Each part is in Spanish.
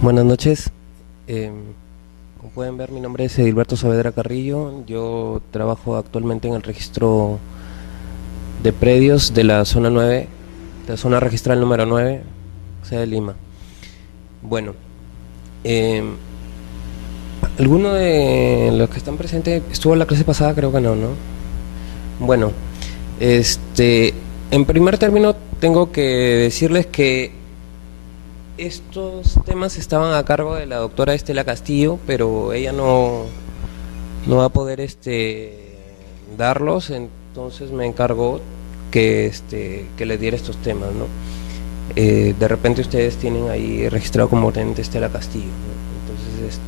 Buenas noches. Como pueden ver, mi nombre es Edilberto Saavedra Carrillo. Yo trabajo actualmente en el registro de predios de la zona 9, de la zona registral número 9, sede de Lima. Bueno, ¿alguno de los que están presentes estuvo en la clase pasada? Creo que no, ¿no? Bueno, en primer término tengo que decirles que estos temas estaban a cargo de la doctora Estela Castillo, pero ella no va a poder darlos, entonces me encargó que les diera estos temas, ¿no? De repente ustedes tienen ahí registrado como tenente Estela Castillo, ¿no? Entonces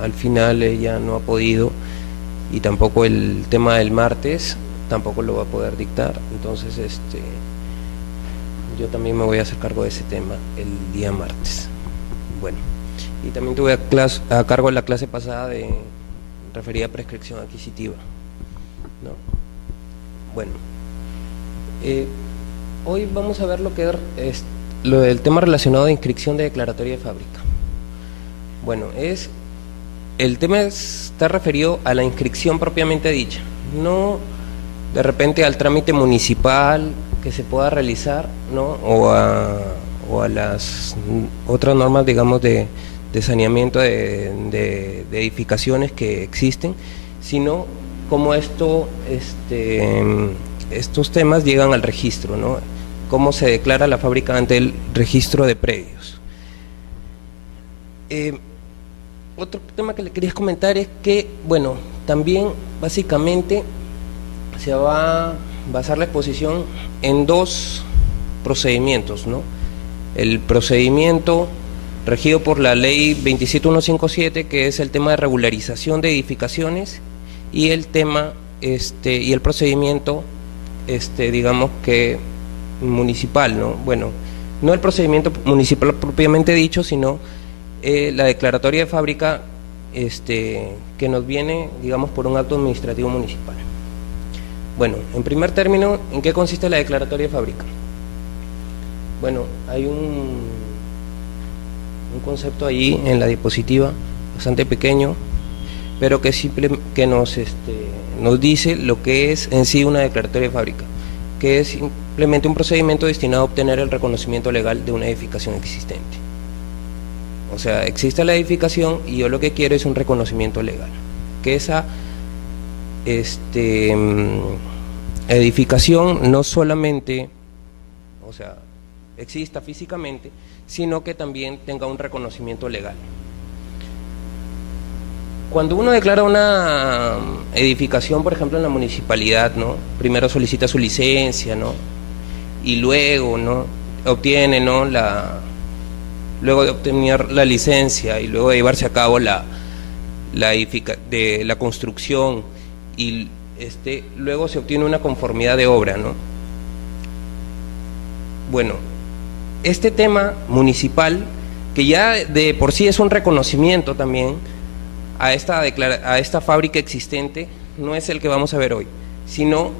al final ella no ha podido, y tampoco el tema del martes tampoco lo va a poder dictar, entonces yo también me voy a hacer cargo de ese tema el día martes. Bueno, y también tuve a cargo la clase pasada referida a prescripción adquisitiva, ¿no? Bueno, hoy vamos a ver lo que es lo del tema relacionado a inscripción de declaratoria de fábrica. Bueno, el tema está referido a la inscripción propiamente dicha, no de repente al trámite municipal que se pueda realizar, ¿no? o a las otras normas, digamos, de saneamiento de edificaciones que existen, sino cómo estos temas llegan al registro, ¿no? Cómo se declara la fábrica ante el registro de predios. Otro tema que le quería comentar es que, bueno, también básicamente se va a basar la exposición en dos procedimientos, ¿no? El procedimiento regido por la ley 27157, que es el tema de regularización de edificaciones, y el tema y el procedimiento digamos que municipal, ¿no? Bueno, no el procedimiento municipal propiamente dicho, sino la declaratoria de fábrica que nos viene, digamos, por un acto administrativo municipal. Bueno, en primer término, ¿en qué consiste la declaratoria de fábrica? Bueno, hay un concepto ahí en la diapositiva, bastante pequeño, pero que nos dice lo que es en sí una declaratoria de fábrica, que es simplemente un procedimiento destinado a obtener el reconocimiento legal de una edificación existente. O sea, existe la edificación y yo lo que quiero es un reconocimiento legal, que esa edificación no solamente, o sea, exista físicamente, sino que también tenga un reconocimiento legal. Cuando uno declara una edificación, por ejemplo, en la municipalidad, ¿no? Primero solicita su licencia, ¿no? Y luego, ¿no? Obtiene, ¿no? Luego de obtener la licencia y luego de llevarse a cabo la construcción y luego se obtiene una conformidad de obra, ¿no? Bueno, este tema municipal, que ya de por sí es un reconocimiento también a esta fábrica existente, no es el que vamos a ver hoy, sino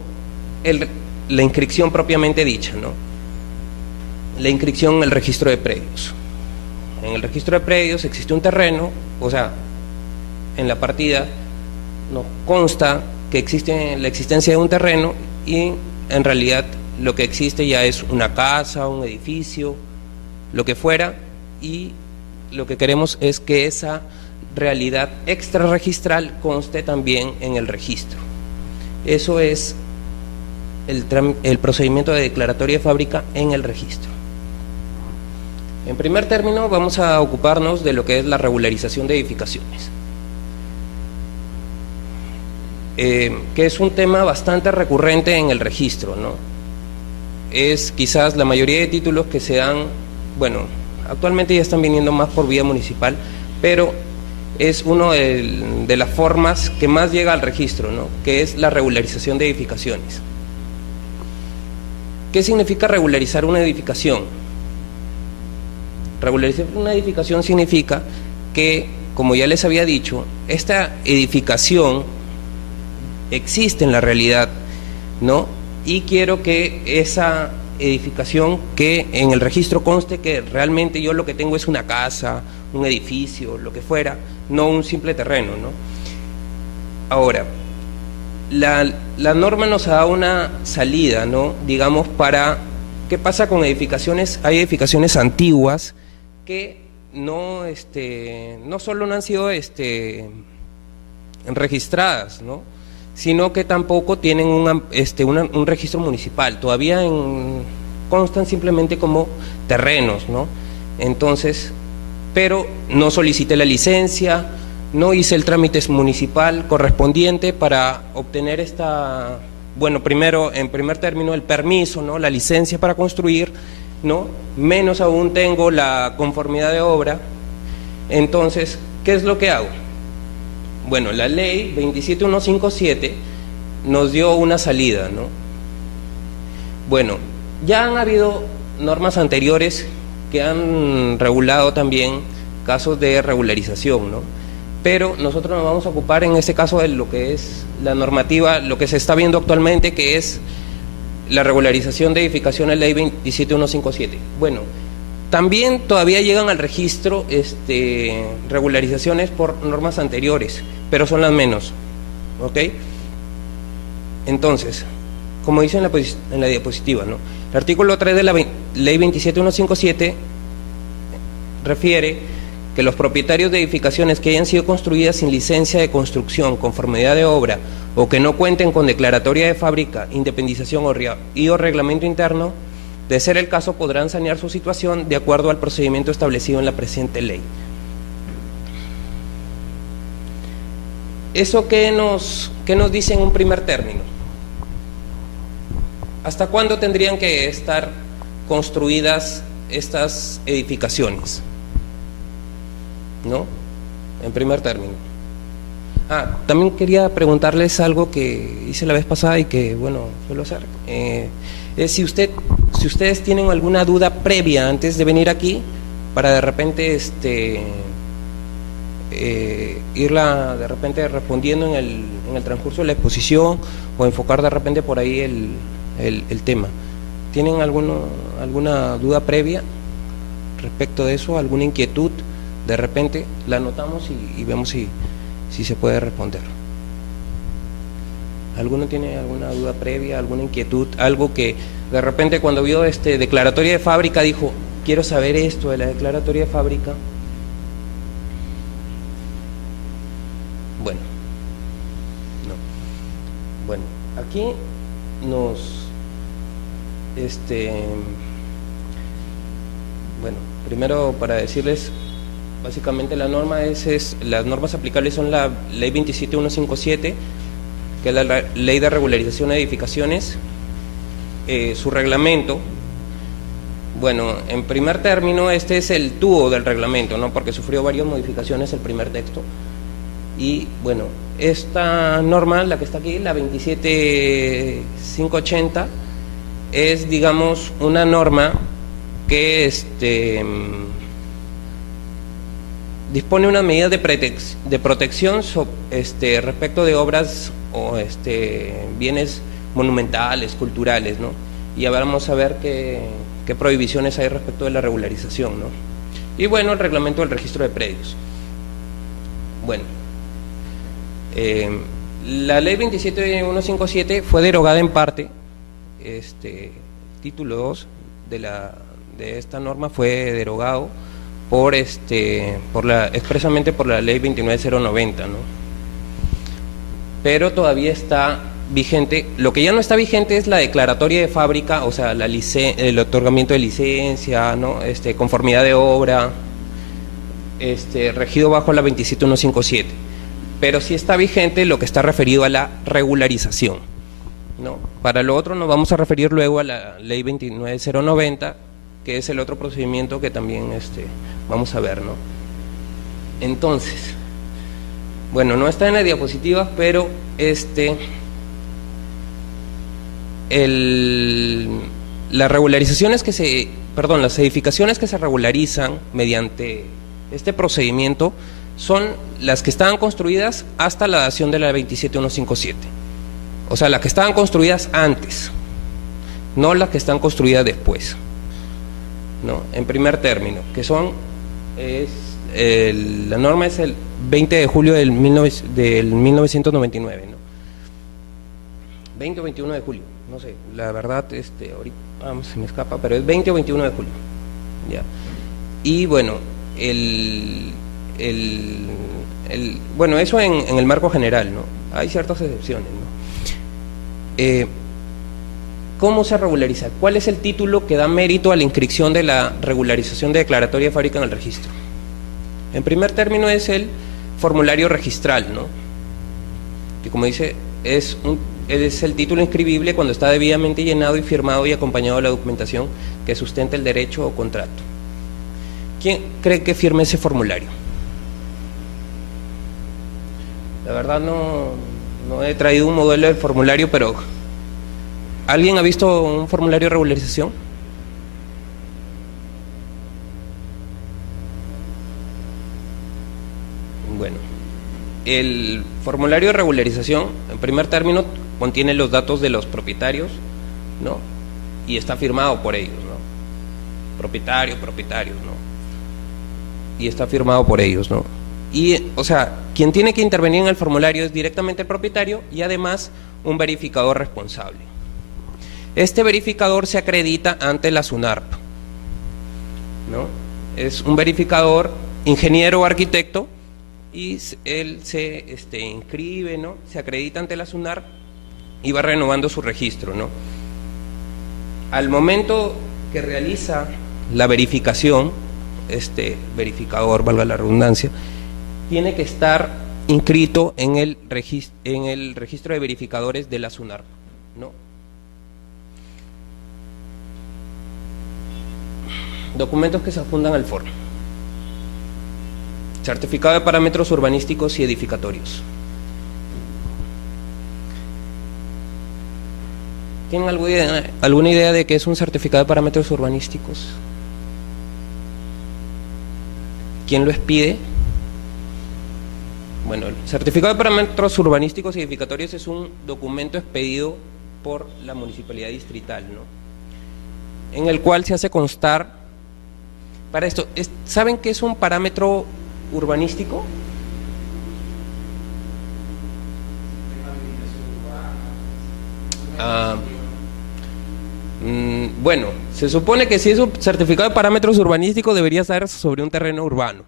la inscripción propiamente dicha, ¿no? La inscripción en el registro de predios. En el registro de predios existe un terreno, o sea, en la partida nos consta que existe la existencia de un terreno y en realidad lo que existe ya es una casa, un edificio, lo que fuera, y lo que queremos es que esa realidad extrarregistral conste también en el registro. Eso es el procedimiento de declaratoria de fábrica en el registro. En primer término, vamos a ocuparnos de lo que es la regularización de edificaciones, que es un tema bastante recurrente en el registro, ¿no? Es quizás la mayoría de títulos que se dan, bueno, actualmente ya están viniendo más por vía municipal, pero es una de las formas que más llega al registro, ¿no? Que es la regularización de edificaciones. ¿Qué significa regularizar una edificación? Regularizar una edificación significa que, como ya les había dicho, esta edificación existe en la realidad, ¿no? Y quiero que esa edificación que en el registro conste que realmente yo lo que tengo es una casa, un edificio, lo que fuera, no un simple terreno, ¿no? Ahora, la norma nos da una salida, ¿no? Digamos, para qué pasa con edificaciones. Hay edificaciones antiguas que no solo no han sido registradas, ¿no?, sino que tampoco tienen un registro municipal, todavía constan simplemente como terrenos, ¿no? Entonces, pero no solicité la licencia, no hice el trámite municipal correspondiente para obtener primero, en primer término, el permiso, ¿no?, la licencia para construir, ¿no?, menos aún tengo la conformidad de obra. Entonces, ¿qué es lo que hago? Bueno, la ley 27157 nos dio una salida, ¿no? Bueno, ya han habido normas anteriores que han regulado también casos de regularización, ¿no? Pero nosotros nos vamos a ocupar en este caso de lo que es la normativa, lo que se está viendo actualmente, que es la regularización de edificaciones, ley 27157. Bueno, también todavía llegan al registro regularizaciones por normas anteriores, pero son las menos, ¿ok? Entonces, como dice en la diapositiva, ¿no?, el artículo 3 de la ley 27157 refiere que los propietarios de edificaciones que hayan sido construidas sin licencia de construcción, conformidad de obra, o que no cuenten con declaratoria de fábrica, independización o reglamento interno, de ser el caso, podrán sanear su situación de acuerdo al procedimiento establecido en la presente ley. ¿Eso qué nos dice en un primer término? ¿Hasta cuándo tendrían que estar construidas estas edificaciones? ¿No? En primer término. También quería preguntarles algo que hice la vez pasada y que, bueno, suelo hacer. Es si ustedes tienen alguna duda previa antes de venir aquí, para de repente irla de repente respondiendo en el transcurso de la exposición, o enfocar de repente por ahí el tema. ¿Tienen alguna duda previa respecto de eso? ¿Alguna inquietud? De repente la anotamos y vemos si se puede responder. ¿Alguno tiene alguna duda previa, alguna inquietud, algo que de repente cuando vio declaratoria de fábrica dijo, quiero saber esto de la declaratoria de fábrica? Bueno, no. Bueno, aquí bueno, primero para decirles, básicamente la norma las normas aplicables son la ley 27157, que es la ley de regularización de edificaciones, su reglamento. Bueno, en primer término, este es el tubo del reglamento, ¿no?, porque sufrió varias modificaciones el primer texto. Y bueno, esta norma, la que está aquí, la 27580, es, digamos, una norma que dispone unas medidas de protección respecto de obras o bienes monumentales, culturales, ¿no? Y ahora vamos a ver qué prohibiciones hay respecto de la regularización, ¿no? Y bueno, el reglamento del registro de predios. Bueno, la ley 27157 fue derogada en parte. Título 2 de esta norma fue derogado expresamente por la ley 29090, ¿no? Pero todavía está vigente. Lo que ya no está vigente es la declaratoria de fábrica, o sea, el otorgamiento de licencia, ¿no?, conformidad de obra, regido bajo la 27157. Pero sí está vigente lo que está referido a la regularización, ¿no? Para lo otro nos vamos a referir luego a la ley 29090, que es el otro procedimiento que también vamos a ver, ¿no? Entonces, bueno, no está en la diapositiva, pero las edificaciones que se regularizan mediante este procedimiento son las que estaban construidas hasta la dación de la 27157, o sea, las que estaban construidas antes. no las que están construidas después, ¿no? En primer término, que son, la norma es el 20 de julio del 1999, ¿no? 20 o 21 de julio, no sé, la verdad, ahorita se me escapa, pero es 20 o 21 de julio, ¿ya? Y bueno, bueno, eso en el marco general, ¿no? Hay ciertas excepciones, ¿no? ¿Cómo se regulariza? ¿Cuál es el título que da mérito a la inscripción de la regularización de declaratoria de fábrica en el registro? En primer término es el formulario registral, ¿no? Que, como dice, es el título inscribible cuando está debidamente llenado y firmado y acompañado de la documentación que sustenta el derecho o contrato. ¿Quién cree que firme ese formulario? La verdad no he traído un modelo del formulario, pero ¿alguien ha visto un formulario de regularización? Bueno, el formulario de regularización, en primer término, contiene los datos de los propietarios, ¿no? Y está firmado por ellos, ¿no? Propietarios, ¿no? Y está firmado por ellos, ¿no? Y, o sea, quien tiene que intervenir en el formulario es directamente el propietario y además un verificador responsable. Este verificador se acredita ante la SUNARP, ¿no? Es un verificador ingeniero o arquitecto y él se inscribe, ¿no? Se acredita ante la SUNARP y va renovando su registro, ¿no? Al momento que realiza la verificación, este verificador, valga la redundancia, tiene que estar inscrito en el registro de verificadores de la SUNARP, ¿no? Documentos que se adjuntan al foro: certificado de parámetros urbanísticos y edificatorios. ¿Tienen alguna idea de qué es un certificado de parámetros urbanísticos? ¿Quién lo expide? Bueno, el certificado de parámetros urbanísticos y edificatorios es un documento expedido por la municipalidad distrital, ¿no? En el cual se hace constar, para esto, ¿saben qué es un parámetro urbanístico? Bueno, se supone que si es un certificado de parámetros urbanísticos debería ser sobre un terreno urbano,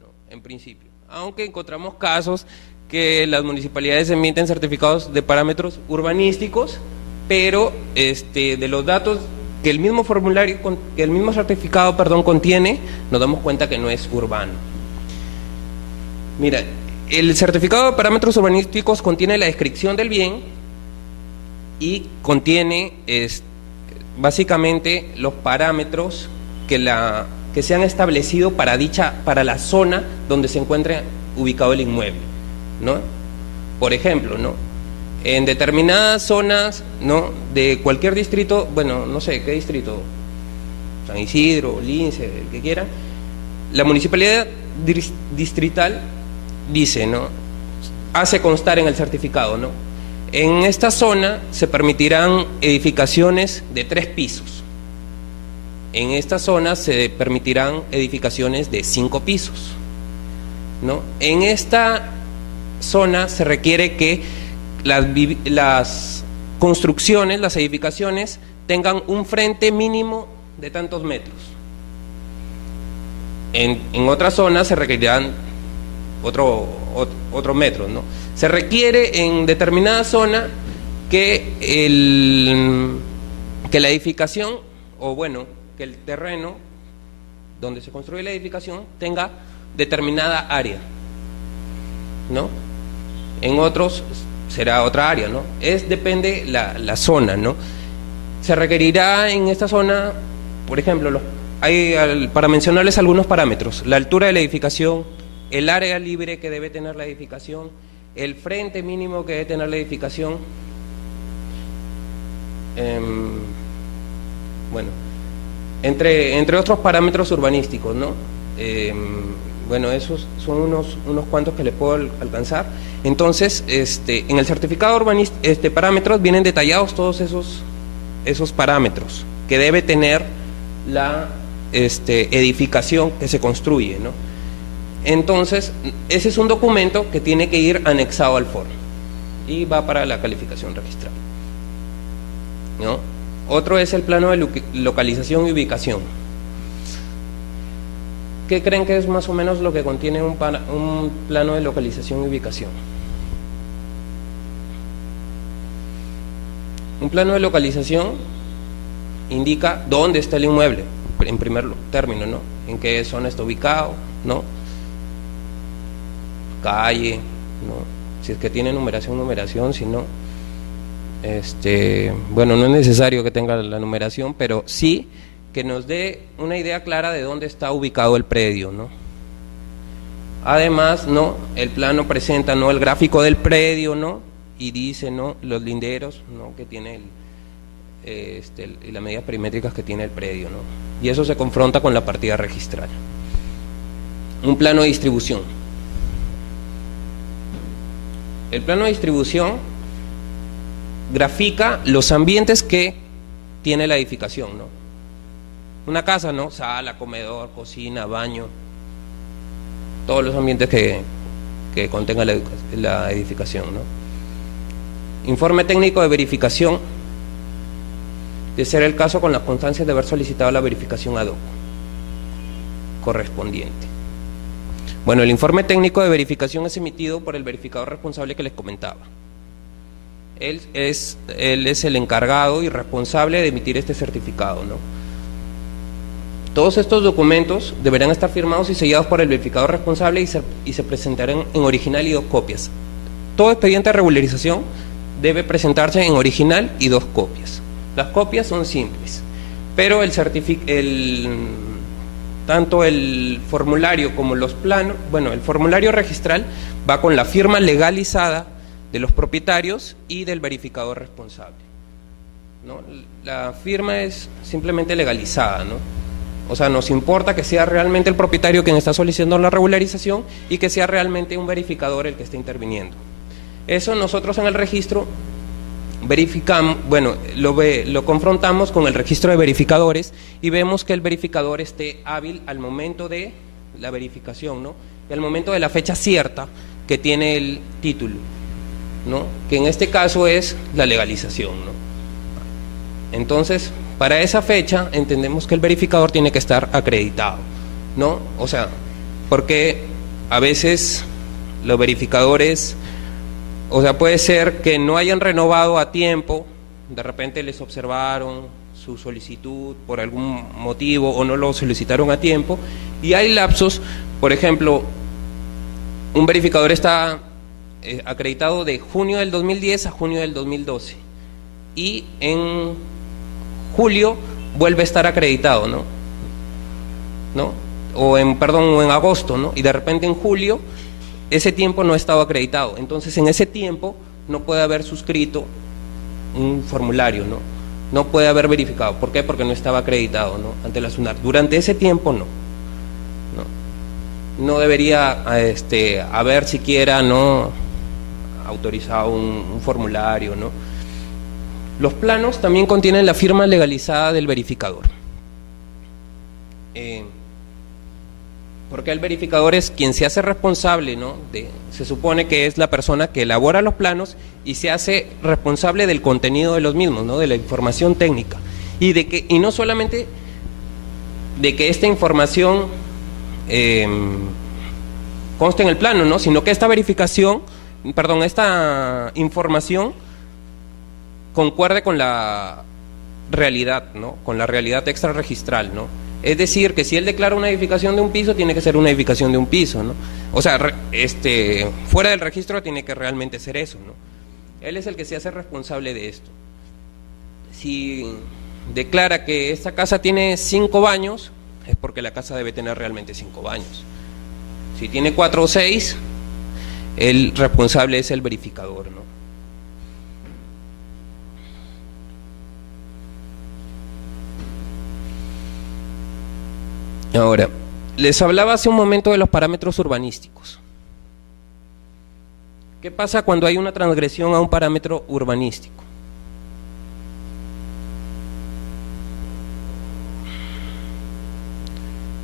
¿no? En principio, aunque encontramos casos que las municipalidades emiten certificados de parámetros urbanísticos, pero de los datos que el mismo formulario, que el mismo certificado, perdón, contiene, nos damos cuenta que no es urbano. Mira, el certificado de parámetros urbanísticos contiene la descripción del bien y contiene básicamente los parámetros que se han establecido para la zona donde se encuentra ubicado el inmueble, ¿no? Por ejemplo, ¿no? En determinadas zonas, ¿no?, de cualquier distrito, bueno, no sé qué distrito, San Isidro, Lince, el que quiera, la municipalidad distrital dice, ¿no?, hace constar en el certificado, ¿no?, en esta zona se permitirán edificaciones de 3 pisos. En esta zona se permitirán edificaciones de 5 pisos, ¿no? En esta zona se requiere que las construcciones, las edificaciones, tengan un frente mínimo de tantos metros. En otras zonas se requerirán otro metro, ¿no? Se requiere en determinada zona que la edificación, o bueno, que el terreno donde se construye la edificación tenga determinada área, ¿no? En otros será otra área, ¿no? Depende la zona, ¿no? Se requerirá en esta zona, por ejemplo, para mencionarles algunos parámetros: la altura de la edificación, el área libre que debe tener la edificación, el frente mínimo que debe tener la edificación, bueno, entre otros parámetros urbanísticos, ¿no? Bueno, esos son unos cuantos que les puedo alcanzar. Entonces, en el certificado parámetros vienen detallados todos esos esos parámetros que debe tener la edificación que se construye, ¿no? Entonces, ese es un documento que tiene que ir anexado al FOR y va para la calificación registral, ¿no? Otro es el plano de localización y ubicación. ¿Qué creen que es más o menos lo que contiene un plano de localización y ubicación? Un plano de localización indica dónde está el inmueble, en primer término, ¿no? En qué zona está ubicado, ¿no? Calle, ¿no? Si es que tiene numeración, si no, bueno, no es necesario que tenga la numeración, pero sí que nos dé una idea clara de dónde está ubicado el predio, ¿no? Además, ¿no? El plano presenta, ¿no? El gráfico del predio, ¿no? Y dice, ¿no? Los linderos, ¿no? Que tiene y las medidas perimétricas que tiene el predio, ¿no? Y eso se confronta con la partida registral. Un plano de distribución. El plano de distribución grafica los ambientes que tiene la edificación, ¿no? Una casa, ¿no? Sala, comedor, cocina, baño, todos los ambientes que contenga la edificación, ¿no? Informe técnico de verificación, de ser el caso con las constancias de haber solicitado la verificación ad hoc correspondiente. Bueno, el informe técnico de verificación es emitido por el verificador responsable que les comentaba. Él es el encargado y responsable de emitir este certificado, ¿no? Todos estos documentos deberán estar firmados y sellados por el verificador responsable y se presentarán en original y 2 copias. Todo expediente de regularización debe presentarse en original y 2 copias. Las copias son simples, pero tanto el formulario como los planos, bueno, el formulario registral va con la firma legalizada de los propietarios y del verificador responsable, ¿no? La firma es simplemente legalizada, ¿no? O sea, nos importa que sea realmente el propietario quien está solicitando la regularización y que sea realmente un verificador el que esté interviniendo. Eso nosotros en el registro verificamos, bueno, lo confrontamos con el registro de verificadores y vemos que el verificador esté hábil al momento de la verificación, ¿no? Y al momento de la fecha cierta que tiene el título, ¿no? Que en este caso es la legalización, ¿no? Entonces, para esa fecha entendemos que el verificador tiene que estar acreditado, ¿no? O sea, porque a veces los verificadores, o sea, puede ser que no hayan renovado a tiempo, de repente les observaron su solicitud por algún motivo o no lo solicitaron a tiempo y hay lapsos. Por ejemplo, un verificador está acreditado de junio del 2010 a junio del 2012 y en julio vuelve a estar acreditado, ¿no? O en agosto, ¿no? Y de repente en julio ese tiempo no ha estado acreditado, entonces en ese tiempo no puede haber suscrito un formulario, ¿no? No puede haber verificado. ¿Por qué? Porque no estaba acreditado, ¿no? Ante la SUNAT. Durante ese tiempo no debería haber siquiera, ¿no?, autorizado un formulario, ¿no? Los planos también contienen la firma legalizada del verificador. Porque el verificador es quien se hace responsable, ¿no? Se supone que es la persona que elabora los planos y se hace responsable del contenido de los mismos, ¿no? De la información técnica. Y no solamente de que esta información conste en el plano, ¿no? Sino que esta información concuerde con la realidad, ¿no? Con la realidad extrarregistral, ¿no? Es decir, que si él declara una edificación de un piso, tiene que ser una edificación de un piso, ¿no? O sea, fuera del registro tiene que realmente ser eso, ¿no? Él es el que se hace responsable de esto. Si declara que esta casa tiene 5 baños, es porque la casa debe tener realmente 5 baños. Si tiene 4 o 6, el responsable es el verificador, ¿no? Ahora, les hablaba hace un momento de los parámetros urbanísticos. ¿Qué pasa cuando hay una transgresión a un parámetro urbanístico?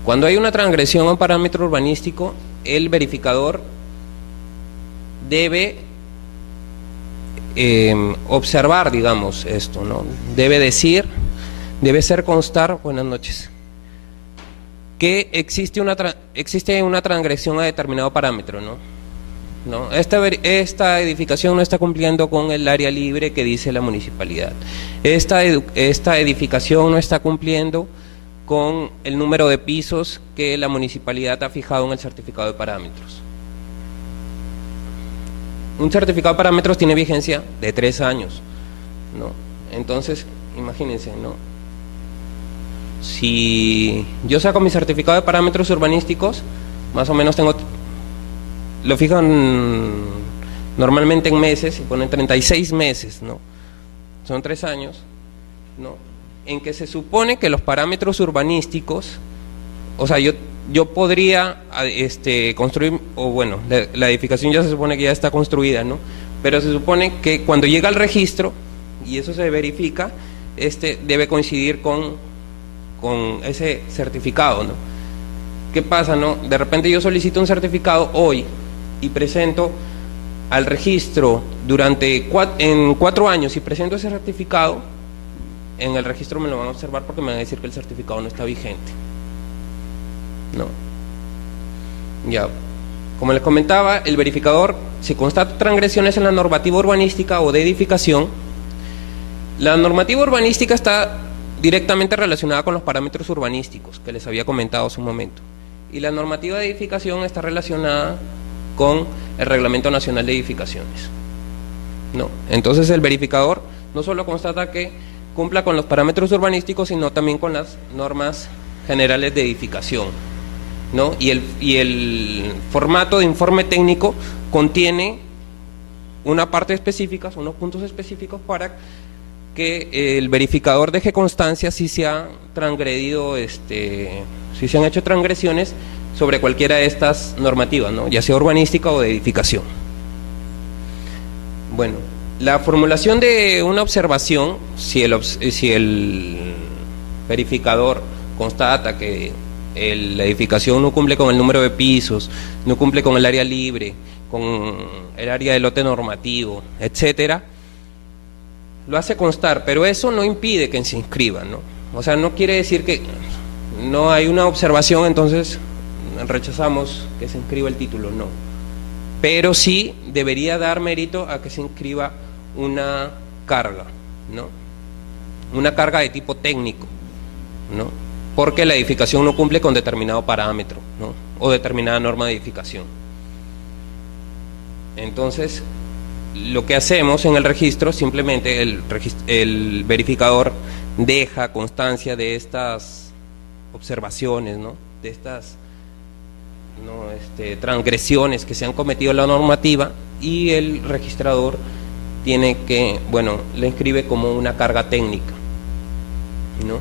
Cuando hay una transgresión a un parámetro urbanístico, el verificador debe observar, digamos, esto, ¿no? Debe decir, debe hacer constar, buenas noches, que existe una transgresión a determinado parámetro, ¿no? Esta edificación no está cumpliendo con el área libre que dice la municipalidad. Esta edificación no está cumpliendo con el número de pisos que la municipalidad ha fijado en el certificado de parámetros. Un certificado de parámetros tiene vigencia de 3 años, ¿no? Entonces, imagínense, ¿no? Si yo saco mi certificado de parámetros urbanísticos, más o menos lo fijan normalmente en meses y ponen 36 meses, ¿no? Son 3 años, ¿no? En que se supone que los parámetros urbanísticos, o sea, yo podría construir, o bueno, la edificación ya se supone que ya está construida, ¿no? Pero se supone que cuando llega al registro, y eso se verifica, debe coincidir con ese certificado, ¿no? ¿Qué pasa, no? De repente yo solicito un certificado hoy y presento al registro en 4 años y presento ese certificado, en el registro me lo van a observar porque me van a decir que el certificado no está vigente, ¿no? Ya, como les comentaba, el verificador, si constata transgresiones en la normativa urbanística o de edificación, la normativa urbanística está directamente relacionada con los parámetros urbanísticos que les había comentado hace un momento, y la normativa de edificación está relacionada con el Reglamento Nacional de Edificaciones, ¿no? Entonces el verificador no solo constata que cumpla con los parámetros urbanísticos, sino también con las normas generales de edificación, ¿no? Y el formato de informe técnico contiene una parte específica, unos puntos específicos para que el verificador deje constancia si se ha transgredido, si se han hecho transgresiones sobre cualquiera de estas normativas, ¿no? Ya sea urbanística o de edificación. Bueno, la formulación de una observación, si el verificador constata que la edificación no cumple con el número de pisos, no cumple con el área libre, con el área de lote normativo, etcétera, lo hace constar, pero eso no impide que se inscriba, ¿no? O sea, no quiere decir que no hay una observación, entonces rechazamos que se inscriba el título, no. Pero sí debería dar mérito a que se inscriba una carga, ¿no? Una carga de tipo técnico, ¿no? Porque la edificación no cumple con determinado parámetro, ¿no? O determinada norma de edificación. Entonces, lo que hacemos en el registro, simplemente el verificador deja constancia de estas observaciones, ¿no? De estas transgresiones que se han cometido en la normativa, y el registrador tiene que, bueno, le inscribe como una carga técnica, ¿no?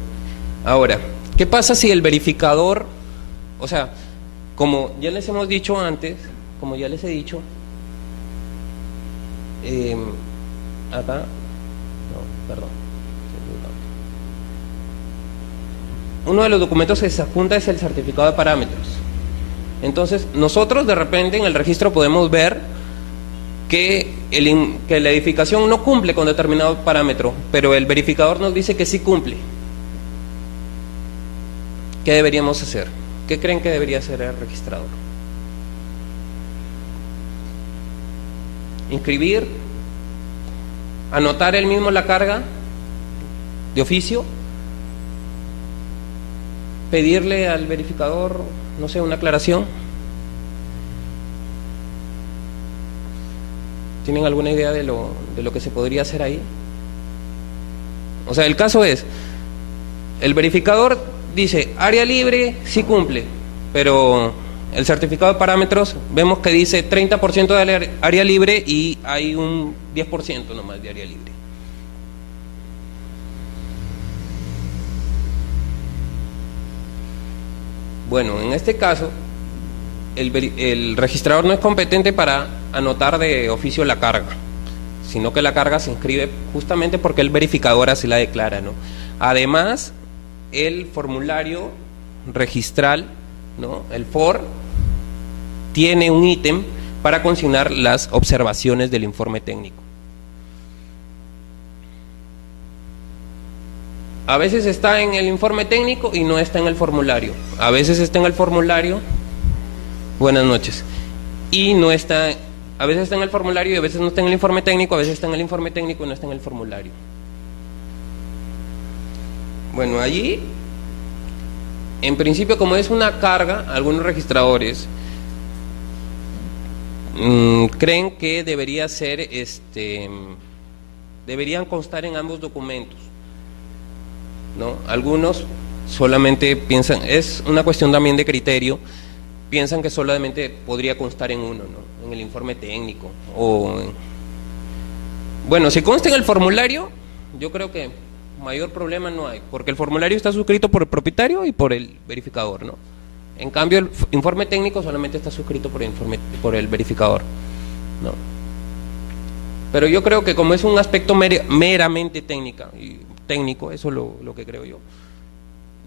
Ahora, ¿qué pasa si el verificador, o sea, como ya les hemos dicho antes, como ya les he dicho, acá, no, perdón, uno de los documentos que se adjunta es el certificado de parámetros. Entonces, nosotros de repente en el registro podemos ver que la edificación no cumple con determinado parámetro, pero el verificador nos dice que sí cumple. ¿Qué deberíamos hacer? ¿Qué creen que debería hacer el registrador? Inscribir, anotar él mismo la carga de oficio, pedirle al verificador, no sé, una aclaración. ¿Tienen alguna idea de lo que se podría hacer ahí? O sea, el caso es, el verificador dice, área libre sí cumple, pero el certificado de parámetros vemos que dice 30% de área libre y hay un 10% nomás de área libre. Bueno, en este caso, el registrador no es competente para anotar de oficio la carga, sino que la carga se inscribe justamente porque el verificador así la declara, ¿no? Además, el formulario registral, ¿no? El FOR, tiene un ítem para consignar las observaciones del informe técnico. A veces está en el informe técnico y no está en el formulario. A veces está en el formulario, buenas noches, y no está, a veces está en el formulario y a veces no está en el informe técnico, a veces está en el informe técnico y no está en el formulario. Bueno, allí, en principio, como es una carga, algunos registradores creen que debería ser, deberían constar en ambos documentos, ¿no? Algunos solamente piensan, es una cuestión también de criterio, piensan que solamente podría constar en uno, ¿no? En el informe técnico. Bueno, si consta en el formulario, yo creo que mayor problema no hay, porque el formulario está suscrito por el propietario y por el verificador, ¿no? En cambio, el informe técnico solamente está suscrito por el verificador, ¿no? Pero yo creo que como es un aspecto meramente técnico, eso es lo que creo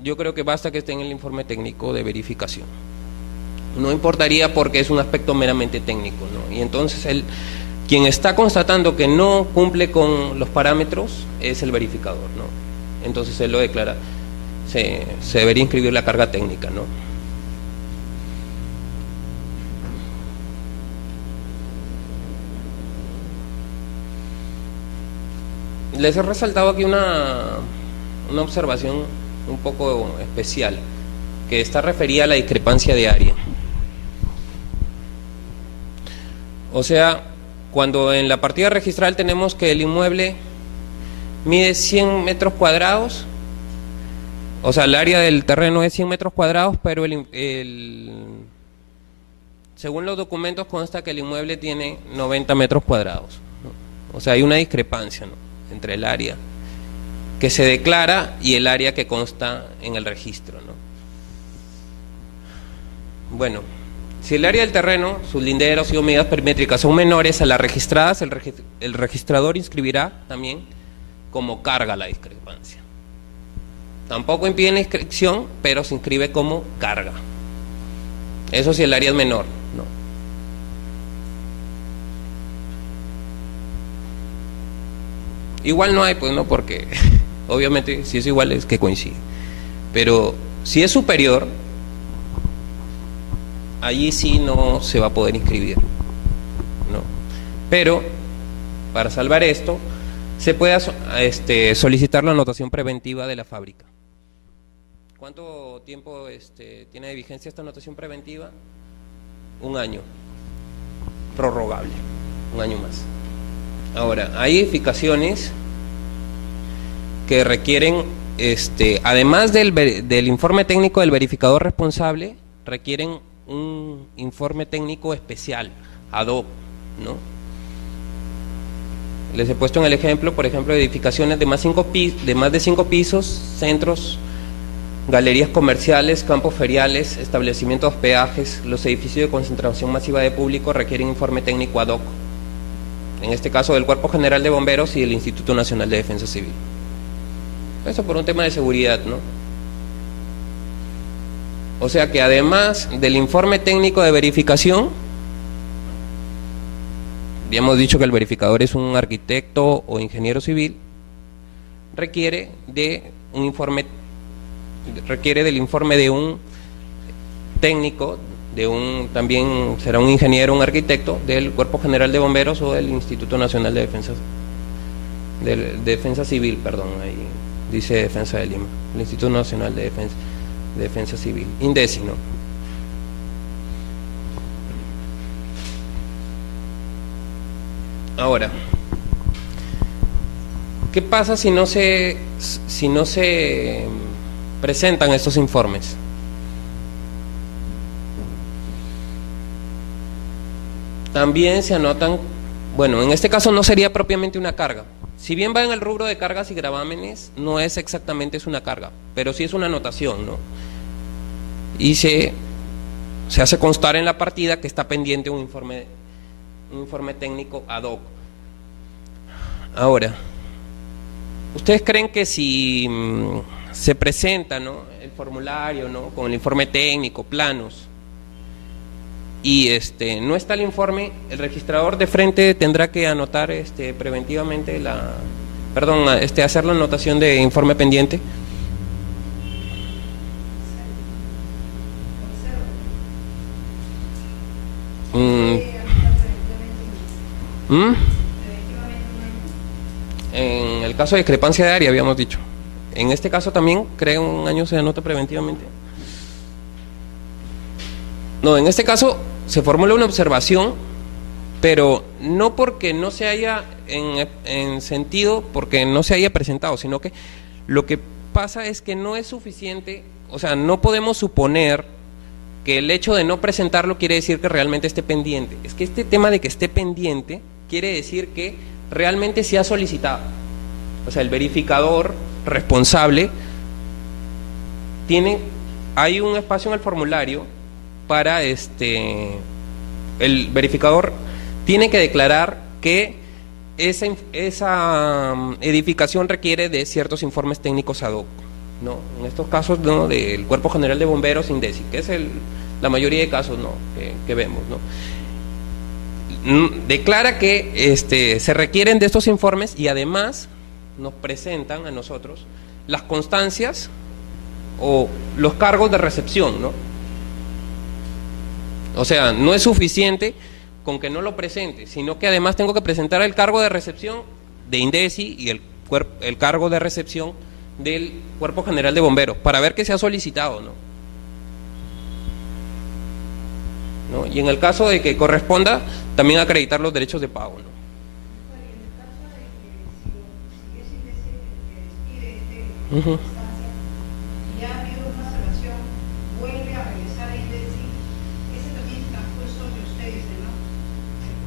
yo creo que basta que esté en el informe técnico de verificación. No importaría porque es un aspecto meramente técnico, ¿no? Y entonces quien está constatando que no cumple con los parámetros es el verificador, ¿no? Entonces él lo declara, se debería inscribir la carga técnica, ¿no? Les he resaltado aquí una observación un poco especial, que está referida a la discrepancia de área. O sea, cuando en la partida registral tenemos que el inmueble mide 100 metros cuadrados, o sea, el área del terreno es 100 metros cuadrados, pero según los documentos consta que el inmueble tiene 90 metros cuadrados, ¿no? O sea, hay una discrepancia, ¿no?, entre el área que se declara y el área que consta en el registro, ¿no? Bueno, si el área del terreno, sus linderos y medidas perimétricas son menores a las registradas, el registrador inscribirá también como carga la discrepancia. Tampoco impide la inscripción, pero se inscribe como carga. Eso si el área es menor, ¿no? Igual no hay, pues no, porque obviamente si es igual es que coincide. Pero si es superior, allí sí no se va a poder inscribir, ¿no? Pero para salvar esto, se puede solicitar la anotación preventiva de la fábrica. ¿Cuánto tiempo tiene de vigencia esta anotación preventiva? 1 año, prorrogable, 1 año más. Ahora, hay edificaciones que requieren, además del informe técnico del verificador responsable, requieren un informe técnico especial, ad hoc, ¿no? Les he puesto en el ejemplo, por ejemplo, edificaciones de más de 5 pisos, centros, galerías comerciales, campos feriales, establecimientos de hospedajes. Los edificios de concentración masiva de público requieren informe técnico ad hoc, en este caso del Cuerpo General de Bomberos y del Instituto Nacional de Defensa Civil. Eso por un tema de seguridad, ¿no? O sea que además del informe técnico de verificación, habíamos dicho que el verificador es un arquitecto o ingeniero civil, requiere del informe de un técnico, también será un ingeniero, un arquitecto del Cuerpo General de Bomberos o del Instituto Nacional de Defensa Civil, perdón, ahí dice Defensa de Lima, el Instituto Nacional de Defensa Civil, INDECI, ¿no? Ahora, ¿qué pasa si no se presentan estos informes? También se anotan, bueno, en este caso no sería propiamente una carga. Si bien va en el rubro de cargas y gravámenes, no es exactamente una carga, pero sí es una anotación, ¿no? Y se hace constar en la partida que está pendiente un informe técnico ad hoc. Ahora, ¿ustedes creen que si se presenta, ¿no?, el formulario, ¿no? Con el informe técnico, planos, y no está el informe, el registrador de frente tendrá que anotar preventivamente hacer la anotación de informe pendiente. En el caso de discrepancia de área habíamos dicho. En este caso también, creo, un año se anota preventivamente. No, en este caso se formula una observación, pero no porque no se haya, en sentido, porque no se haya presentado, sino que lo que pasa es que no es suficiente, o sea, no podemos suponer que el hecho de no presentarlo quiere decir que realmente esté pendiente. Es que este tema de que esté pendiente quiere decir que realmente se ha solicitado. O sea, el verificador responsable hay un espacio en el formulario para el verificador tiene que declarar que esa edificación requiere de ciertos informes técnicos ad hoc, ¿no? En estos casos, ¿no?, del Cuerpo General de Bomberos, INDECI, que es la mayoría de casos, ¿no?, que vemos, ¿no? Declara que se requieren de estos informes y además nos presentan a nosotros las constancias o los cargos de recepción, ¿no? O sea, no es suficiente con que no lo presente, sino que además tengo que presentar el cargo de recepción de INDECI y el cargo de recepción del Cuerpo General de Bomberos para ver que se ha solicitado, ¿no? Y en el caso de que corresponda, también acreditar los derechos de pago, ¿no? Uh-huh. Ya ha habido una observación, vuelve a regresar a INDECI, ese también transcurso de ustedes, ¿no?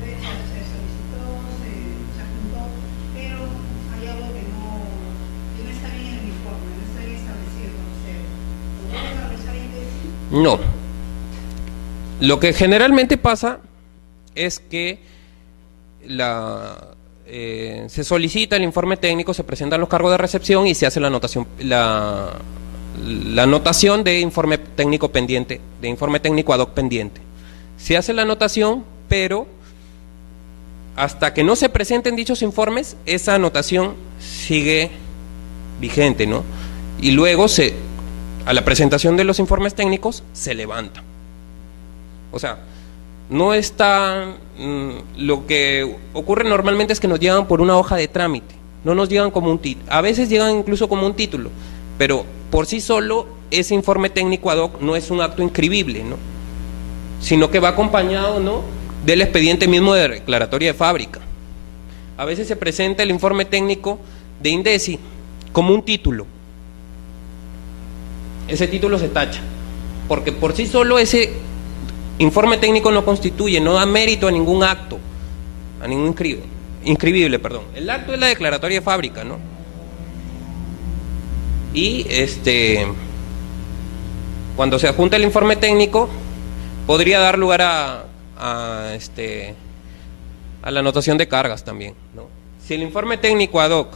Se solicitó, se apuntó, pero hay algo que no está bien en el informe, no está bien establecido con ustedes. ¿Vuelve a regresar a INDECI? No. Lo que generalmente pasa es que se solicita el informe técnico, se presentan los cargos de recepción y se hace la anotación de informe técnico pendiente, de informe técnico ad hoc pendiente. Se hace la anotación, pero hasta que no se presenten dichos informes, esa anotación sigue vigente, ¿no? Y luego a la presentación de los informes técnicos se levanta. O sea, no está, lo que ocurre normalmente es que nos llegan por una hoja de trámite, no nos llegan como un título, a veces llegan incluso como un título, pero por sí solo ese informe técnico ad hoc no es un acto inscribible, ¿no?, sino que va acompañado, ¿no?, del expediente mismo de declaratoria de fábrica. A veces se presenta el informe técnico de INDECI como un título, ese título se tacha, porque por sí solo ese informe técnico no constituye, no da mérito a ningún acto, a ningún inscribible, perdón. El acto es la declaratoria de fábrica, ¿no? Y cuando se adjunta el informe técnico, podría dar lugar a la anotación de cargas también, ¿no? Si el informe técnico ad hoc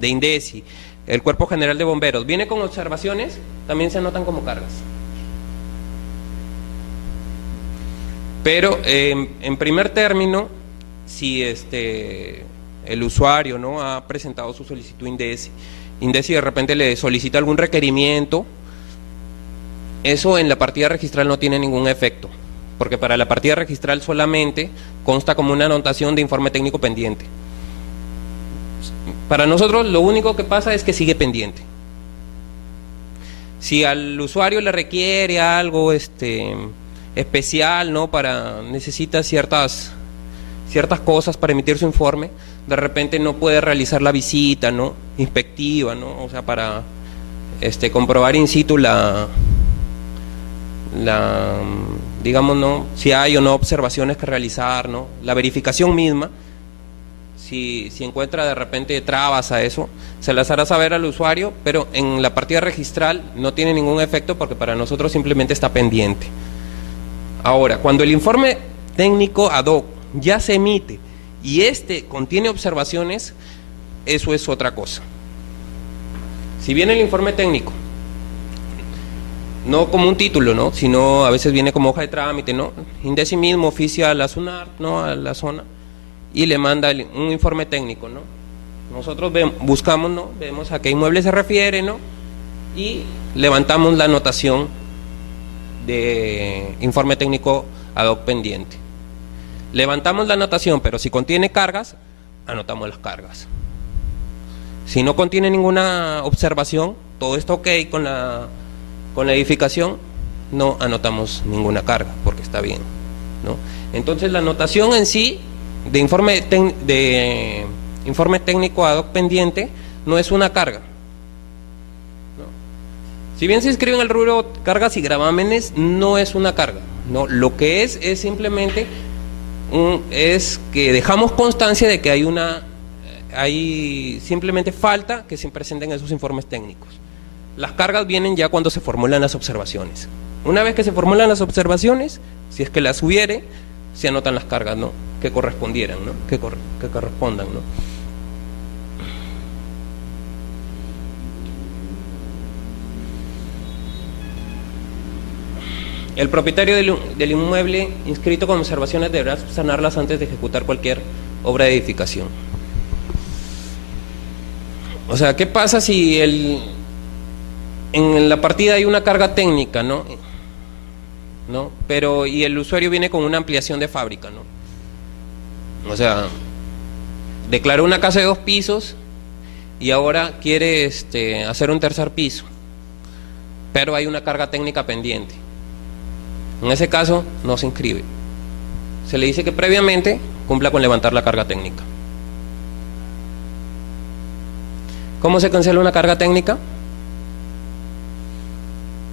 de INDECI, el Cuerpo General de Bomberos, viene con observaciones, también se anotan como cargas. Pero en primer término, si el usuario, ¿no?, ha presentado su solicitud INDECI de repente le solicita algún requerimiento, eso en la partida registral no tiene ningún efecto, porque para la partida registral solamente consta como una anotación de informe técnico pendiente. Para nosotros lo único que pasa es que sigue pendiente. Si al usuario le requiere algo especial, ¿no?, necesita ciertas cosas para emitir su informe, de repente no puede realizar la visita, ¿no?, inspectiva, ¿no?, o sea, para comprobar in situ digamos, ¿no?, si hay o no observaciones que realizar, ¿no?, la verificación misma. Si encuentra de repente trabas a eso, se las hará saber al usuario, pero en la partida registral no tiene ningún efecto porque para nosotros simplemente está pendiente. Ahora, cuando el informe técnico ad hoc ya se emite y contiene observaciones, eso es otra cosa. Si bien el informe técnico no como un título, ¿no? Sino a veces viene como hoja de trámite, ¿no? INDECI mismo oficia a la SUNAR, ¿no? A la zona, y le manda un informe técnico, ¿no? Nosotros buscamos, ¿no? Vemos a qué inmueble se refiere, ¿no? Y levantamos la anotación de informe técnico ad hoc pendiente. Levantamos la anotación, pero si contiene cargas, anotamos las cargas. Si no contiene ninguna observación, todo está ok con la edificación, no anotamos ninguna carga, porque está bien, ¿no? Entonces la anotación en sí de informe técnico ad hoc pendiente no es una carga, ¿no? Si bien se inscribe en el rubro cargas y gravámenes, no es una carga, ¿no? Lo que es simplemente es que dejamos constancia de que hay simplemente falta que se presenten esos informes técnicos. Las cargas vienen ya cuando se formulan las observaciones. Una vez que se formulan las observaciones, si es que las hubiere, se anotan las cargas, ¿no? Que correspondieran, ¿no? Que correspondan, ¿no? El propietario del inmueble inscrito con observaciones deberá subsanarlas antes de ejecutar cualquier obra de edificación. O sea, ¿qué pasa si en la partida hay una carga técnica, ¿no? Pero y el usuario viene con una ampliación de fábrica, ¿no? O sea, declaró una casa de 2 pisos y ahora quiere hacer un tercer piso, pero hay una carga técnica pendiente. En ese caso no se inscribe. Se le dice que previamente cumpla con levantar la carga técnica. ¿Cómo se cancela una carga técnica?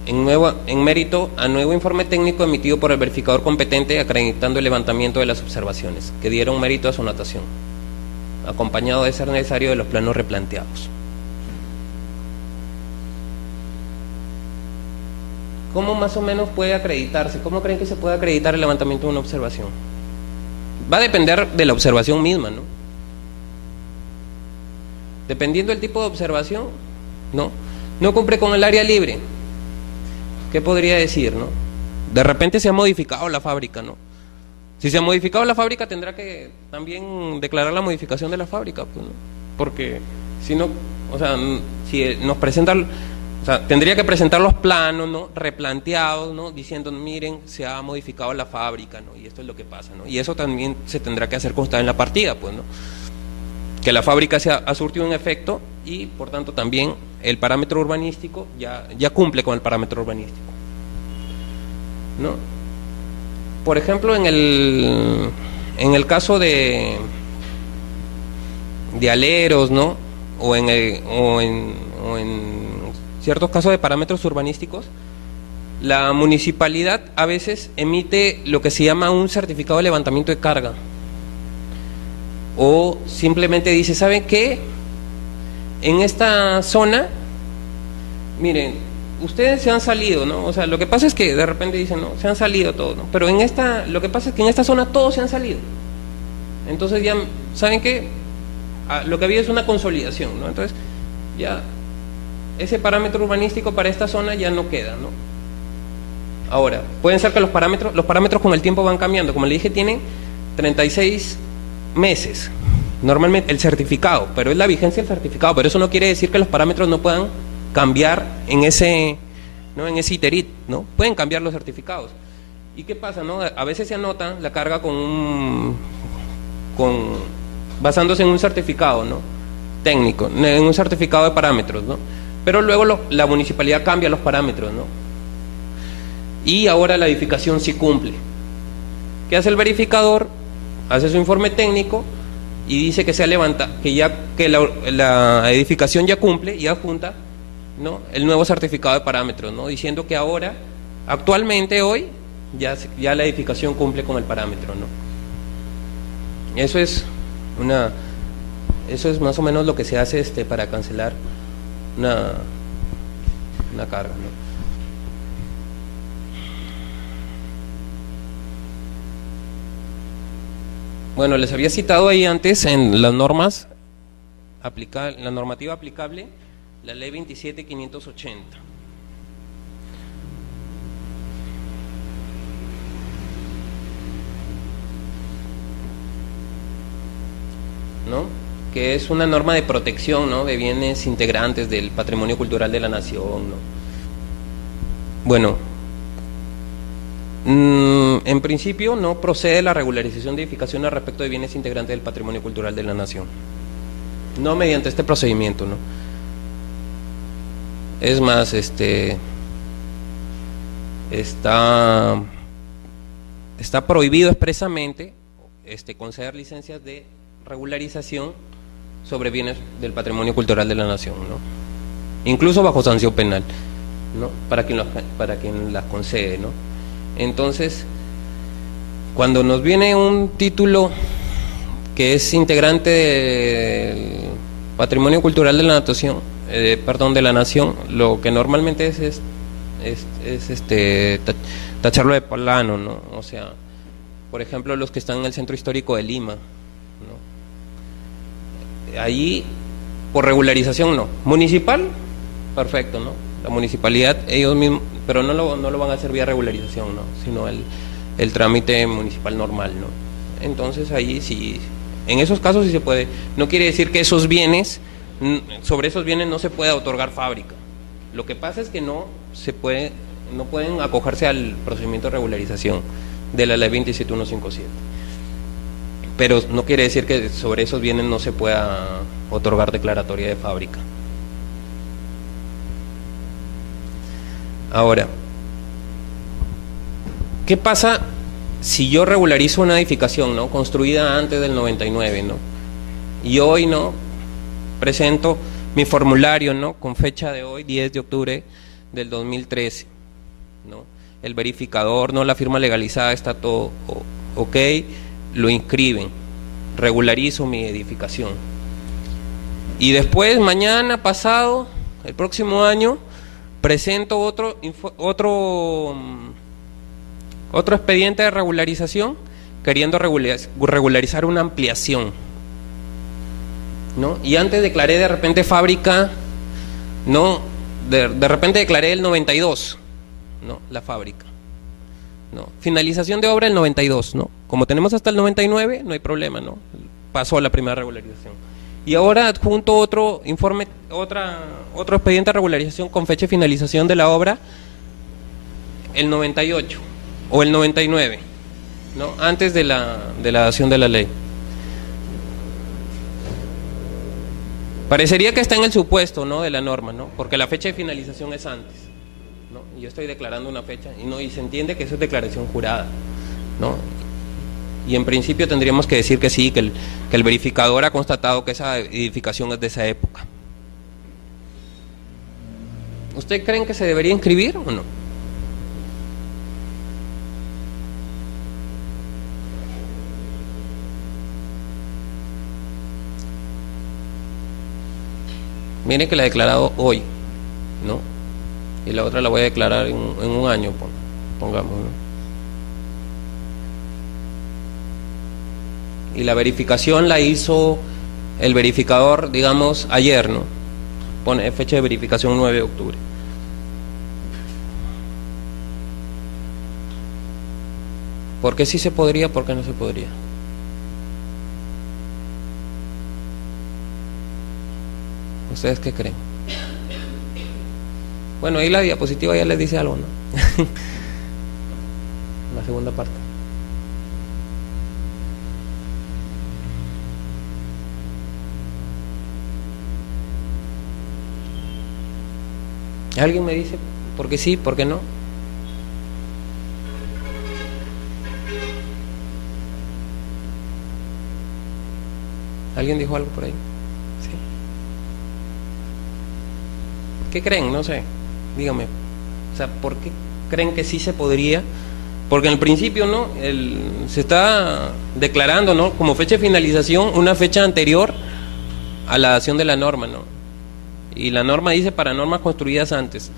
En mérito a nuevo informe técnico emitido por el verificador competente acreditando el levantamiento de las observaciones que dieron mérito a su anotación, acompañado de ser necesario de los planos replanteados. ¿Cómo más o menos puede acreditarse? ¿Cómo creen que se puede acreditar el levantamiento de una observación? Va a depender de la observación misma, ¿no? Dependiendo del tipo de observación, no cumple con el área libre. ¿Qué podría decir, no? De repente se ha modificado la fábrica, ¿no? Si se ha modificado la fábrica, tendrá que también declarar la modificación de la fábrica, pues, ¿no? Porque si no, o sea, si nos presentan, o sea, tendría que presentar los planos, ¿no? Replanteados, ¿no? Diciendo, miren, se ha modificado la fábrica, ¿no? Y esto es lo que pasa, ¿no? Y eso también se tendrá que hacer constar en la partida, pues, ¿no? Que la fábrica ha surtido un efecto y, por tanto, también el parámetro urbanístico ya cumple con el parámetro urbanístico, ¿no? Por ejemplo, en el caso de aleros, ¿no? O en ciertos casos de parámetros urbanísticos, la municipalidad a veces emite lo que se llama un certificado de levantamiento de carga. O simplemente dice, ¿saben qué? En esta zona, miren, ustedes se han salido, ¿no? O sea, lo que pasa es que de repente dicen, no, se han salido todos, ¿no? Pero lo que pasa es que en esta zona todos se han salido. Entonces ya, ¿saben qué? Lo que había es una consolidación, ¿no? Entonces, ya ese parámetro urbanístico para esta zona ya no queda, ¿no? Ahora, pueden ser que los parámetros con el tiempo van cambiando. Como le dije, tienen 36 meses normalmente el certificado, pero es la vigencia del certificado, pero eso no quiere decir que los parámetros no puedan cambiar en ese iterit, ¿no? Pueden cambiar los certificados. ¿Y qué pasa, no? A veces se anota la carga basándose en un certificado, ¿no? Técnico, en un certificado de parámetros, ¿no? Pero luego la municipalidad cambia los parámetros, ¿no? Y ahora la edificación sí cumple. ¿Qué hace el verificador? Hace su informe técnico y dice que que la edificación ya cumple y adjunta, ¿no? El nuevo certificado de parámetros, ¿no? Diciendo que ahora, actualmente hoy, ya la edificación cumple con el parámetro, ¿no? Eso es más o menos lo que se hace para cancelar una carga, ¿no? Bueno, les había citado ahí antes en las normas, la normativa aplicable, la ley 27.580. ¿no? Que es una norma de protección, ¿no? De bienes integrantes del patrimonio cultural de la nación, ¿no? Bueno, en principio no procede la regularización de edificaciones respecto de bienes integrantes del patrimonio cultural de la nación, no mediante este procedimiento, ¿no? Es más, está prohibido expresamente conceder licencias de regularización sobre bienes del patrimonio cultural de la nación, ¿no? Incluso bajo sanción penal, ¿no? Para quien las concede, ¿no? Entonces, cuando nos viene un título que es integrante del patrimonio cultural de la nación, de la nación, lo que normalmente es tacharlo de plano, ¿no? O sea, por ejemplo, los que están en el centro histórico de Lima, ¿no? Allí, por regularización no. Municipal, perfecto, ¿no? La municipalidad, ellos mismos, pero no lo van a hacer vía regularización, ¿no? Sino el trámite municipal normal, ¿no? Entonces ahí sí, en esos casos sí se puede. No quiere decir que esos bienes, sobre esos bienes no se pueda otorgar fábrica. Lo que pasa es que no pueden acogerse al procedimiento de regularización de la ley 27157. Pero no quiere decir que sobre esos bienes no se pueda otorgar declaratoria de fábrica. Ahora, ¿qué pasa si yo regularizo una edificación, ¿no? Construida antes del 99, ¿no? Y hoy, ¿no? Presento mi formulario, ¿no? Con fecha de hoy, 10 de octubre del 2013, ¿no? El verificador, ¿no? La firma legalizada, está todo ok, lo inscriben, regularizo mi edificación. Y después, mañana, pasado, el próximo año, presento otro expediente de regularización queriendo regularizar una ampliación, ¿no? Y antes declaré de repente fábrica, ¿no? De repente declaré el 92, ¿no? La fábrica, ¿no? Finalización de obra el 92, ¿no? Como tenemos hasta el 99, no hay problema, ¿no? Pasó la primera regularización. Y ahora adjunto otro informe, otro expediente de regularización con fecha de finalización de la obra el 98 o el 99, ¿no? Antes de la dación de la ley. Parecería que está en el supuesto, ¿no? De la norma, ¿no? Porque la fecha de finalización es antes, ¿no? Y yo estoy declarando una fecha y se entiende que eso es declaración jurada, ¿no? Y en principio tendríamos que decir que sí, que el verificador ha constatado que esa edificación es de esa época. ¿Ustedes creen que se debería inscribir o no? Miren que la he declarado hoy, ¿no? Y la otra la voy a declarar en un año, pongamos, ¿no? Y la verificación la hizo el verificador, digamos, ayer, ¿no? Pone fecha de verificación 9 de octubre. ¿Por qué sí se podría? ¿Por qué no se podría? ¿Ustedes qué creen? Bueno, ahí la diapositiva ya les dice algo, ¿no? La segunda parte. ¿Alguien me dice por qué sí, por qué no? ¿Alguien dijo algo por ahí? ¿Sí? ¿Qué creen? No sé, dígame. O sea, ¿por qué creen que sí se podría? Porque en el principio, ¿no? Se está declarando, ¿no? Como fecha de finalización una fecha anterior a la dación de la norma, ¿no? Y la norma dice para normas construidas antes.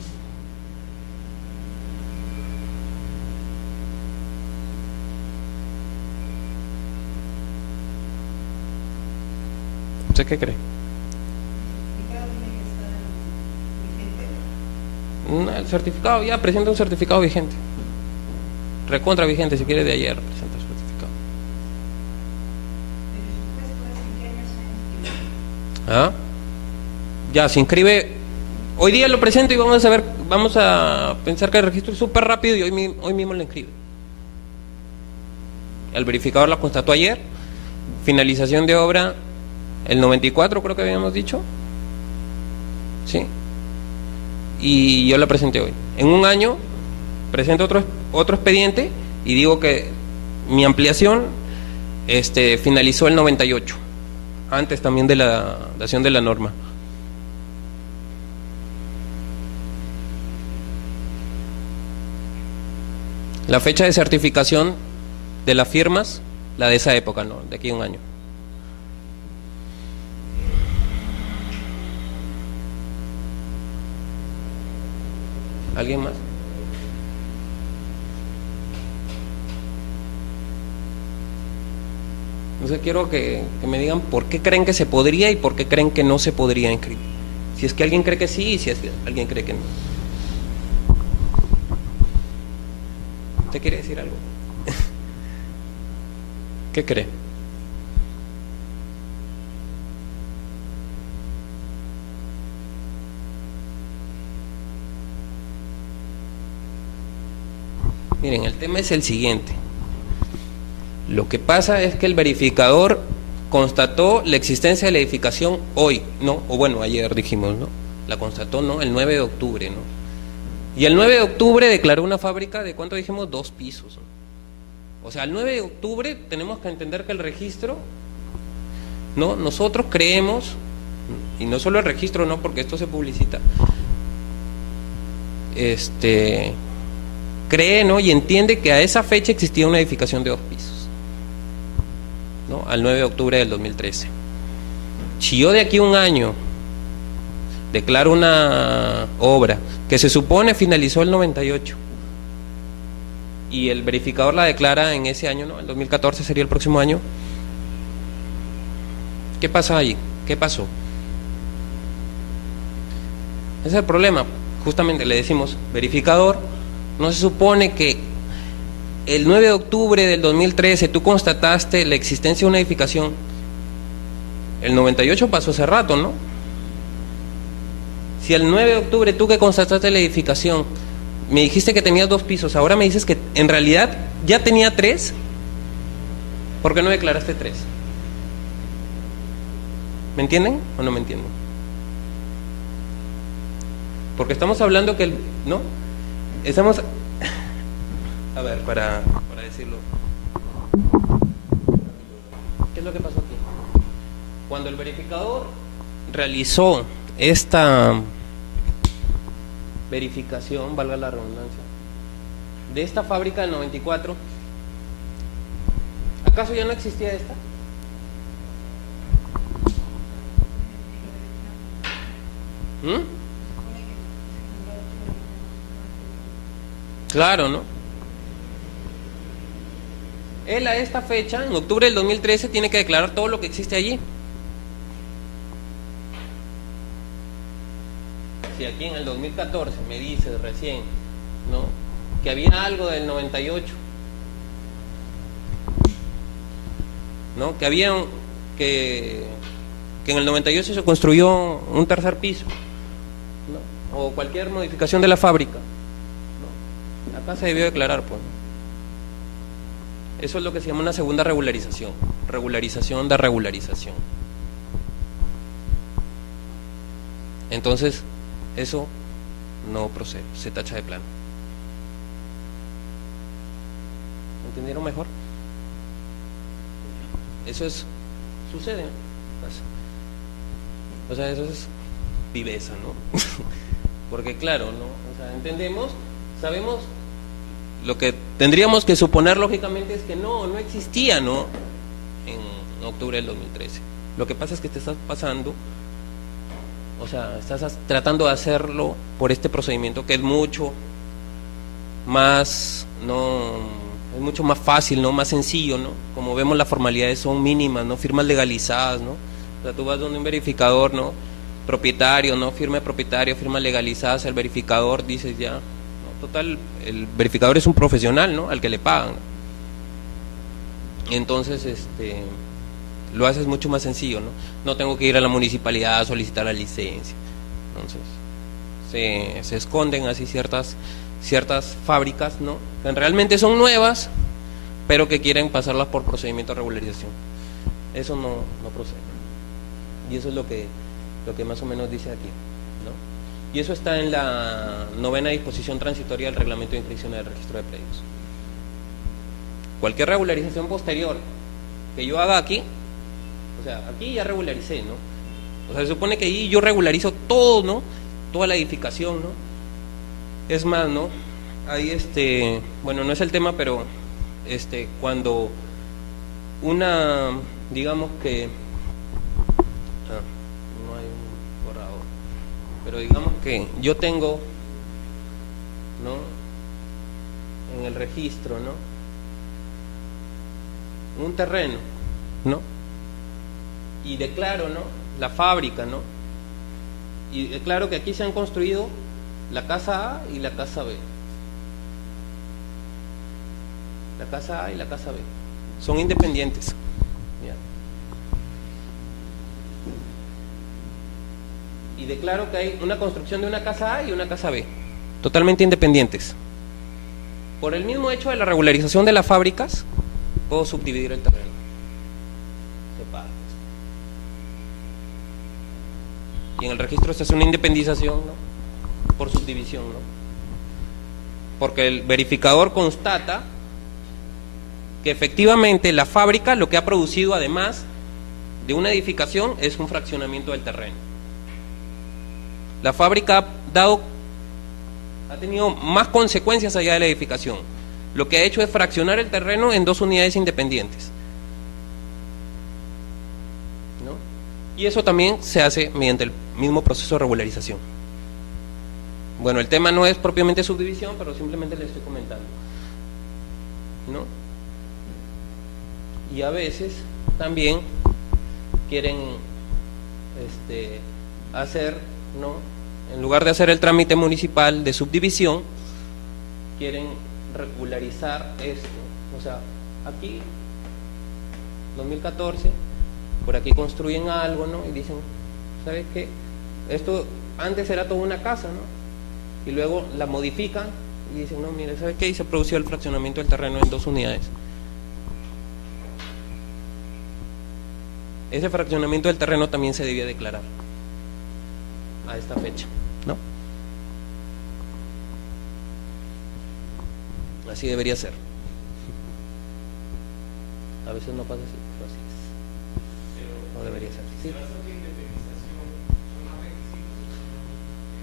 ¿Usted qué cree? El certificado, ya presenta un certificado vigente. Recontra vigente, si quiere de ayer, presenta el certificado. ¿Ah? Ya, se inscribe. Hoy día lo presento y vamos a ver, vamos a pensar que el registro es súper rápido y hoy mismo lo inscribe. El verificador la constató ayer. Finalización de obra el 94, creo que habíamos dicho. ¿Sí? Y yo la presenté hoy. En un año presento otro expediente y digo que mi ampliación finalizó el 98, antes también de la dación de la norma. La fecha de certificación de las firmas, la de esa época, ¿no? De aquí a un año. ¿Alguien más? Entonces quiero que me digan por qué creen que se podría y por qué creen que no se podría inscribir. Si es que alguien cree que sí y si es que alguien cree que no. ¿Usted quiere decir algo? ¿Qué cree? Miren, el tema es el siguiente. Lo que pasa es que el verificador constató la existencia de la edificación hoy, ¿no? O bueno, ayer dijimos, ¿no? La constató, ¿no? El 9 de octubre, ¿no? Y el 9 de octubre declaró una fábrica de, ¿cuánto dijimos? 2 pisos, ¿no? O sea, el 9 de octubre tenemos que entender que el registro, ¿no? Nosotros creemos, y no solo el registro, ¿no? Porque esto se publicita, cree, ¿no? Y entiende que a esa fecha existía una edificación de 2 pisos, ¿no? Al 9 de octubre del 2013. Si yo de aquí a un año declaro una obra que se supone finalizó el 98 y el verificador la declara en ese año, ¿no? El 2014 sería el próximo año. ¿Qué pasa ahí? ¿Qué pasó? Ese es el problema. Justamente le decimos, verificador, no se supone que el 9 de octubre del 2013 tú constataste la existencia de una edificación. El 98 pasó hace rato, ¿no? Si el 9 de octubre tú que constataste la edificación me dijiste que tenías 2 pisos, ahora me dices que en realidad ya tenía 3, ¿por qué no declaraste 3? ¿Me entienden o no me entienden? Porque estamos hablando que, ¿no? Estamos, a ver, para decirlo, ¿qué es lo que pasó aquí? Cuando el verificador realizó esta verificación, valga la redundancia, de esta fábrica del 94, ¿acaso ya no existía esta? Claro, ¿no? Él a esta fecha, en octubre del 2013, tiene que declarar todo lo que existe allí. Si aquí en el 2014 me dices recién, ¿no?, que había algo del 98, ¿no?, que había que en el 98 se construyó un tercer piso, ¿no?, o cualquier modificación de la fábrica, ¿no?, acá se debió declarar, pues. Eso es lo que se llama una segunda regularización, regularización de regularización. Entonces, eso no procede, se tacha de plano. ¿Entendieron mejor? Eso sucede, ¿no? O sea, eso es viveza, ¿no? Porque claro, ¿no? O sea, entendemos, sabemos, lo que tendríamos que suponer lógicamente es que no existía, ¿no?, en octubre del 2013. Lo que pasa es que te estás pasando, o sea, estás tratando de hacerlo por este procedimiento que es mucho más, ¿no?, es mucho más fácil, ¿no?, más sencillo, ¿no? Como vemos, las formalidades son mínimas, ¿no?, firmas legalizadas, ¿no? O sea, tú vas donde un verificador, ¿no?, propietario, ¿no?, firma de propietario, firmas legalizadas, el verificador, dices ya, ¿no? Total, el verificador es un profesional, ¿no?, al que le pagan, ¿no? Entonces, lo haces mucho más sencillo, ¿no? No tengo que ir a la municipalidad a solicitar la licencia. Entonces, se esconden así ciertas fábricas, ¿no? Que realmente son nuevas, pero que quieren pasarlas por procedimiento de regularización. Eso no procede. Y eso es lo que más o menos dice aquí, ¿no? Y eso está en la 9ª disposición transitoria del reglamento de inscripción del registro de predios. Cualquier regularización posterior que yo haga aquí, o sea, aquí ya regularicé, ¿no? O sea, se supone que ahí yo regularizo todo, ¿no? Toda la edificación, ¿no? Es más, ¿no? Ahí bueno, no es el tema, pero cuando digamos que no hay un borrador, pero digamos que yo tengo, ¿no? En el registro, ¿no? Un terreno, ¿no? Y declaro, ¿no? La fábrica, ¿no? Y declaro que aquí se han construido la casa A y la casa B. La casa A y la casa B son independientes. ¿Ya? Y declaro que hay una construcción de una casa A y una casa B, totalmente independientes. Por el mismo hecho de la regularización de las fábricas, puedo subdividir el terreno. Y en el registro se hace una independización, ¿no? Por subdivisión, ¿no? Porque el verificador constata que efectivamente la fábrica lo que ha producido, además de una edificación, es un fraccionamiento del terreno. La fábrica ha tenido más consecuencias allá de la edificación. Lo que ha hecho es fraccionar el terreno en 2 unidades independientes, ¿no? Y eso también se hace mediante el mismo proceso de regularización. Bueno, el tema no es propiamente subdivisión, pero simplemente le estoy comentando, ¿no? Y a veces también quieren hacer, ¿no? En lugar de hacer el trámite municipal de subdivisión, quieren regularizar esto. O sea, aquí 2014, por aquí construyen algo, ¿no? Y dicen, ¿sabes qué? Esto antes era toda una casa, ¿no? Y luego la modifican y dicen, no, mire, ¿sabes qué? Y se produció el fraccionamiento del terreno en 2 unidades. Ese fraccionamiento del terreno también se debía declarar a esta fecha, ¿no? Así debería ser. A veces no pasa así, pero así es. No debería ser. ¿Sí?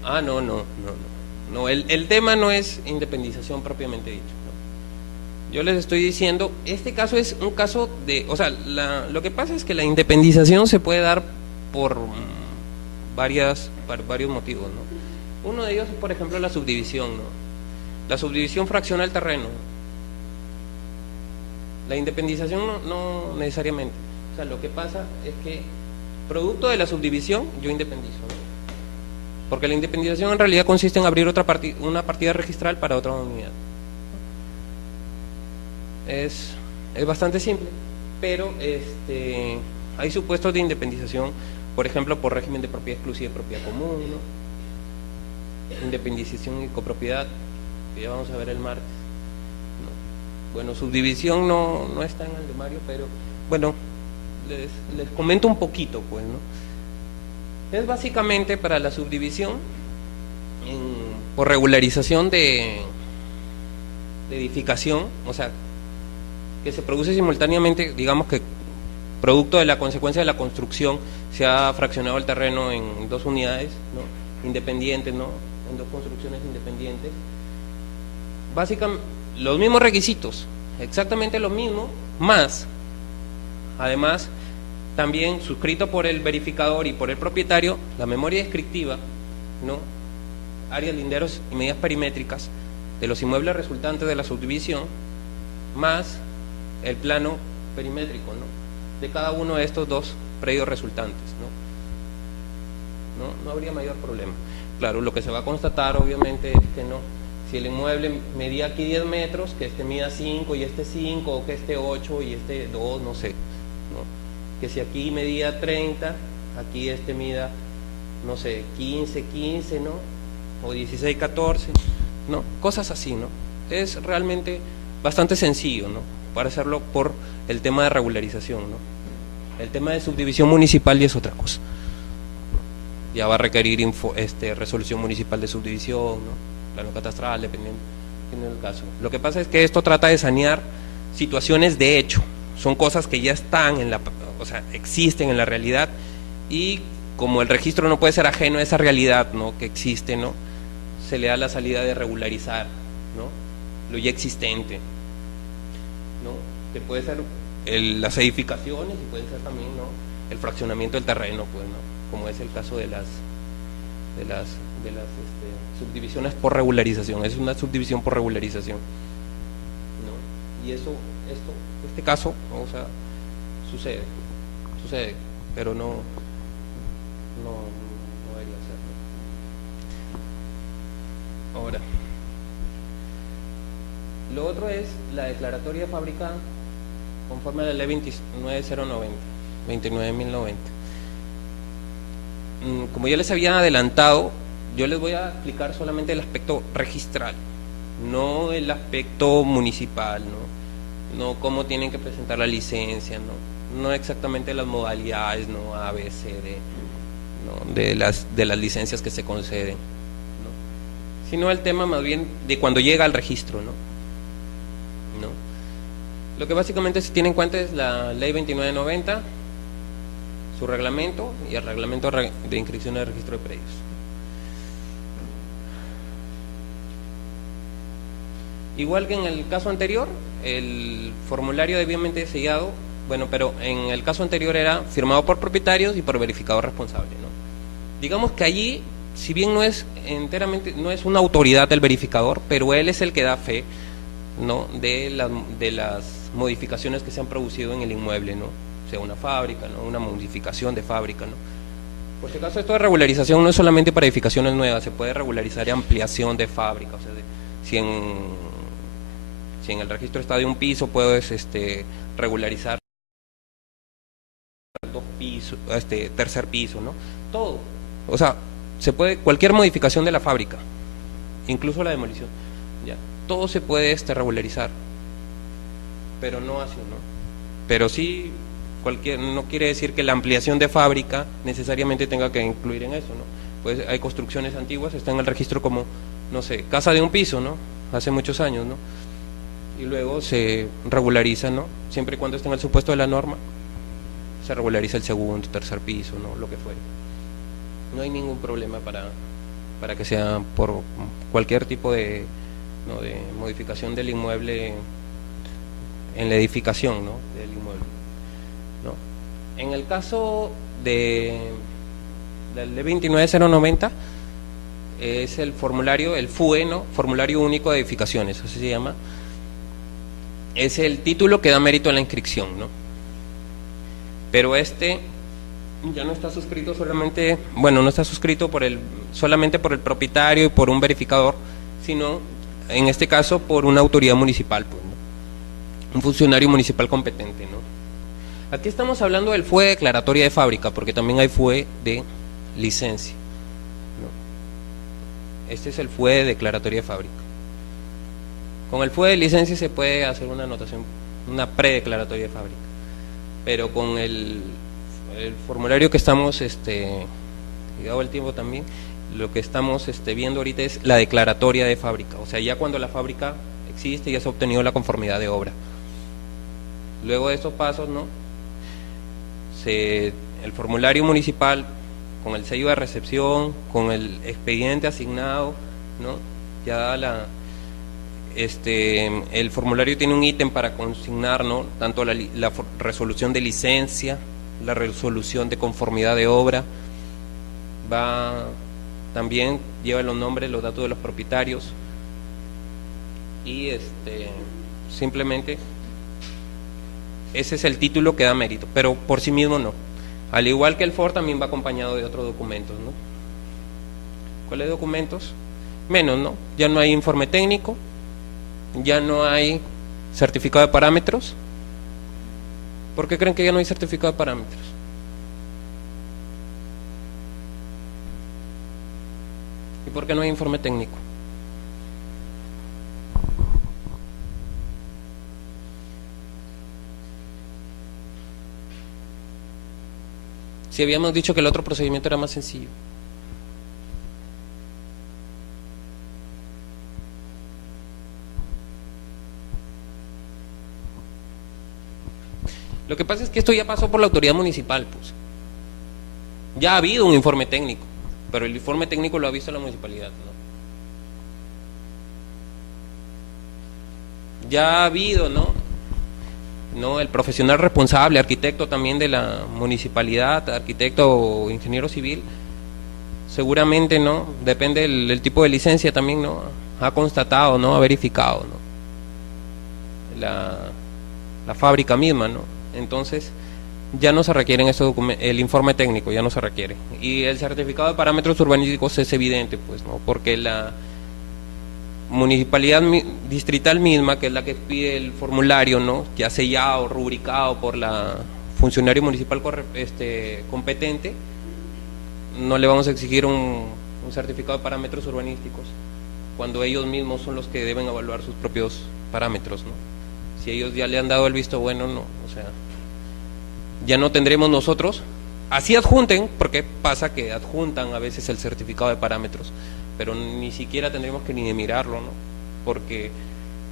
Ah, no. El tema no es independización propiamente dicho, ¿no? Yo les estoy diciendo, este caso es un caso de, o sea, lo que pasa es que la independización se puede dar por varios motivos, ¿no? Uno de ellos es, por ejemplo, la subdivisión, ¿no? La subdivisión fracciona el terreno. La independización no necesariamente. O sea, lo que pasa es que producto de la subdivisión yo independizo, ¿no? Porque la independización en realidad consiste en abrir una partida registral para otra unidad. Es bastante simple, pero hay supuestos de independización, por ejemplo, por régimen de propiedad exclusiva y propiedad común, ¿no? Independización y copropiedad, que ya vamos a ver el martes, ¿no? Bueno, subdivisión no está en el temario, pero bueno, les comento un poquito, pues, ¿no? Es básicamente para la subdivisión por regularización de edificación, o sea, que se produce simultáneamente, digamos que producto de la consecuencia de la construcción se ha fraccionado el terreno en 2 unidades, ¿no? Independientes, ¿no? En 2 construcciones independientes. Básicamente los mismos requisitos, exactamente lo mismo, más además también suscrito por el verificador y por el propietario la memoria descriptiva, ¿no? Áreas, linderos y medidas perimétricas de los inmuebles resultantes de la subdivisión, más el plano perimétrico, ¿no? De cada uno de estos 2 predios resultantes, ¿no? No habría mayor problema. Claro, lo que se va a constatar obviamente es que no, si el inmueble medía aquí 10 metros, que este mida 5 y este 5, o que este 8 y este 2, no sé, ¿no? que si aquí medía 30, aquí mida, no sé, 15, ¿no? O 16, 14, ¿no? Cosas así, ¿no? Es realmente bastante sencillo, ¿no? Para hacerlo por el tema de regularización, ¿no? El tema de subdivisión municipal ya es otra cosa. Ya va a requerir resolución municipal de subdivisión, ¿no? Plano catastral, dependiendo del caso. Lo que pasa es que esto trata de sanear situaciones de hecho, son cosas que ya están o sea, existen en la realidad, y como el registro no puede ser ajeno a esa realidad, ¿no?, que existe, ¿no?, se le da la salida de regularizar, ¿no?, lo ya existente, ¿no?, que puede ser las edificaciones y puede ser también, ¿no?, el fraccionamiento del terreno, pues, ¿no?, como es el caso de las subdivisiones por regularización. Es una subdivisión por regularización, ¿no? Y este caso, o sea, sucede, pero no debería ser, ¿no? Ahora, lo otro es la declaratoria de fábrica conforme a la ley 29.090. Como ya les había adelantado, yo les voy a explicar solamente el aspecto registral, no el aspecto municipal, no cómo tienen que presentar la licencia, no exactamente las modalidades, no A, B, C, D, ¿no?, de las licencias que se conceden, ¿no?, sino el tema más bien de cuando llega al registro, ¿no? Lo que básicamente se tiene en cuenta es la ley 29.090, su reglamento y el reglamento de inscripción de registro de predios. Igual que en el caso anterior, el formulario debidamente sellado, bueno, pero en el caso anterior era firmado por propietarios y por verificador responsable, ¿no? Digamos que allí, si bien no es una autoridad el verificador, pero él es el que da fe, ¿no?, de las modificaciones que se han producido en el inmueble, ¿no?, sea una fábrica, ¿no?, una modificación de fábrica, ¿no? Por si acaso, esto de regularización no es solamente para edificaciones nuevas, se puede regularizar ampliación de fábrica, o sea, si en el registro está de un piso, puedes regularizar 2 pisos, tercer piso, ¿no? Todo, o sea, se puede, cualquier modificación de la fábrica, incluso la demolición, ya, todo se puede regularizar, pero no así, ¿no? Pero sí, no quiere decir que la ampliación de fábrica necesariamente tenga que incluir en eso, ¿no? Pues hay construcciones antiguas, está en el registro como, no sé, casa de un piso, ¿no?, hace muchos años, ¿no?, y luego se regulariza, ¿no?, siempre y cuando esté en el supuesto de la norma, se regulariza el segundo, tercer piso, ¿no?, lo que fuere. No hay ningún problema para que sea por cualquier tipo de modificación del inmueble en la edificación, ¿no?, del inmueble, ¿no? En el caso de 29.090 es el formulario, el FUE, ¿no?, Formulario Único de Edificaciones, así se llama. Es el título que da mérito a la inscripción, ¿no? Pero ya no está suscrito solamente, bueno, no está suscrito solamente por el propietario y por un verificador, sino en este caso por una autoridad municipal, pues, ¿no?, un funcionario municipal competente, ¿no? Aquí estamos hablando del FUE de declaratoria de fábrica, porque también hay FUE de licencia, ¿no? Este es el FUE de declaratoria de fábrica. Con el FUE de licencia se puede hacer una anotación, una predeclaratoria de fábrica, pero con el formulario que estamos, llegado el tiempo también, lo que estamos viendo ahorita es la declaratoria de fábrica, o sea, ya cuando la fábrica existe, ya se ha obtenido la conformidad de obra. Luego de estos pasos, ¿no?, el formulario municipal con el sello de recepción, con el expediente asignado, ¿no?, ya el formulario tiene un ítem para consignar, ¿no?, tanto la resolución de licencia, la resolución de conformidad de obra, también lleva los nombres, los datos de los propietarios, y simplemente ese es el título que da mérito, pero por sí mismo no. Al igual que el FOR, también va acompañado de otros documentos, ¿no? ¿Cuáles documentos? Menos, ¿no? Ya no hay informe técnico, ya no hay certificado de parámetros, ¿Por qué creen que ya no hay certificado de parámetros? ¿Y por qué no hay informe técnico? Si habíamos dicho que el otro procedimiento era más sencillo. Lo que pasa es que esto ya pasó por la autoridad municipal, pues. Ya ha habido un informe técnico, pero el informe técnico lo ha visto la municipalidad, ¿no? Ya ha habido, ¿no? El profesional responsable, arquitecto también de la municipalidad, arquitecto o ingeniero civil, seguramente, ¿no? Depende del tipo de licencia también, ¿no? Ha constatado, ¿no? Ha verificado, ¿no? La fábrica misma, ¿no? Entonces, ya no se requieren estos documentos, el informe técnico ya no se requiere. Y el certificado de parámetros urbanísticos es evidente, pues, ¿no? Porque la municipalidad distrital misma, que es la que pide el formulario, ¿no? Ya sellado, rubricado por la funcionario municipal competente, no le vamos a exigir un certificado de parámetros urbanísticos, cuando ellos mismos son los que deben evaluar sus propios parámetros, ¿no? Si ellos ya le han dado el visto bueno, no, o sea, ya no tendremos nosotros, así adjunten, porque pasa que adjuntan a veces el certificado de parámetros, pero ni siquiera tendremos que ni de mirarlo, ¿no? Porque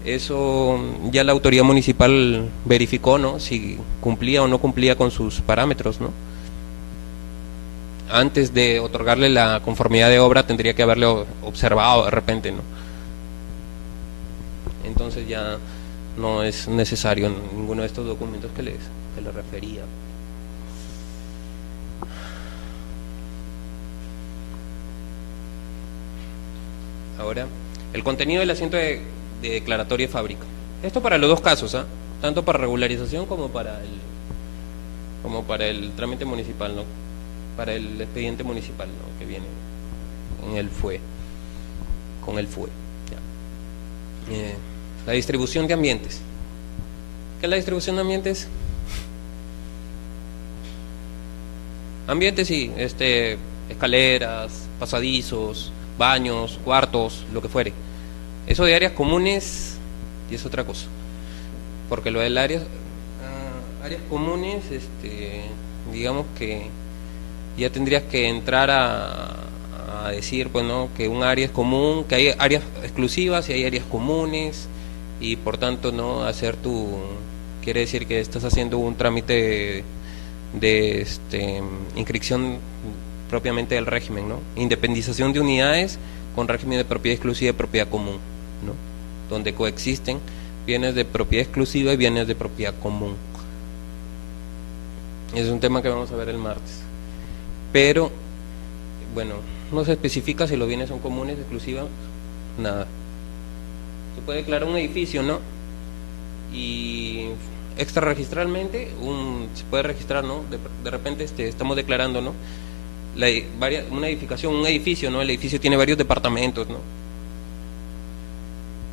eso ya la autoridad municipal verificó, ¿no? Si cumplía o no cumplía con sus parámetros, ¿no? Antes de otorgarle la conformidad de obra tendría que haberle observado de repente, ¿no? Entonces ya no es necesario ninguno de estos documentos que les refería. Ahora, el contenido del asiento de declaratoria de fábrica. Esto para los dos casos, ¿ah? Tanto para regularización como para el trámite municipal, ¿no? Para el expediente municipal, ¿no? Que viene en el FUE, con el FUE. Ya. La distribución de ambientes. ¿Qué es la distribución de ambientes? Ambientes, sí, escaleras, pasadizos, baños, cuartos, lo que fuere. Eso de áreas comunes y es otra cosa, porque lo del áreas comunes, digamos que ya tendrías que entrar a decir, pues, ¿no? Que un área es común, que hay áreas exclusivas y hay áreas comunes, y por tanto, ¿no? Quiere decir que estás haciendo un trámite de inscripción propiamente del régimen, ¿no? Independización de unidades con régimen de propiedad exclusiva y propiedad común, ¿no? Donde coexisten bienes de propiedad exclusiva y bienes de propiedad común. Es un tema que vamos a ver el martes. Pero, bueno, no se especifica si los bienes son comunes, exclusivas, nada. Se puede declarar un edificio, ¿no? Y extrarregistralmente se puede registrar, ¿no? De repente estamos declarando, ¿no? Una edificación, un edificio, ¿no? El edificio tiene varios departamentos, ¿no?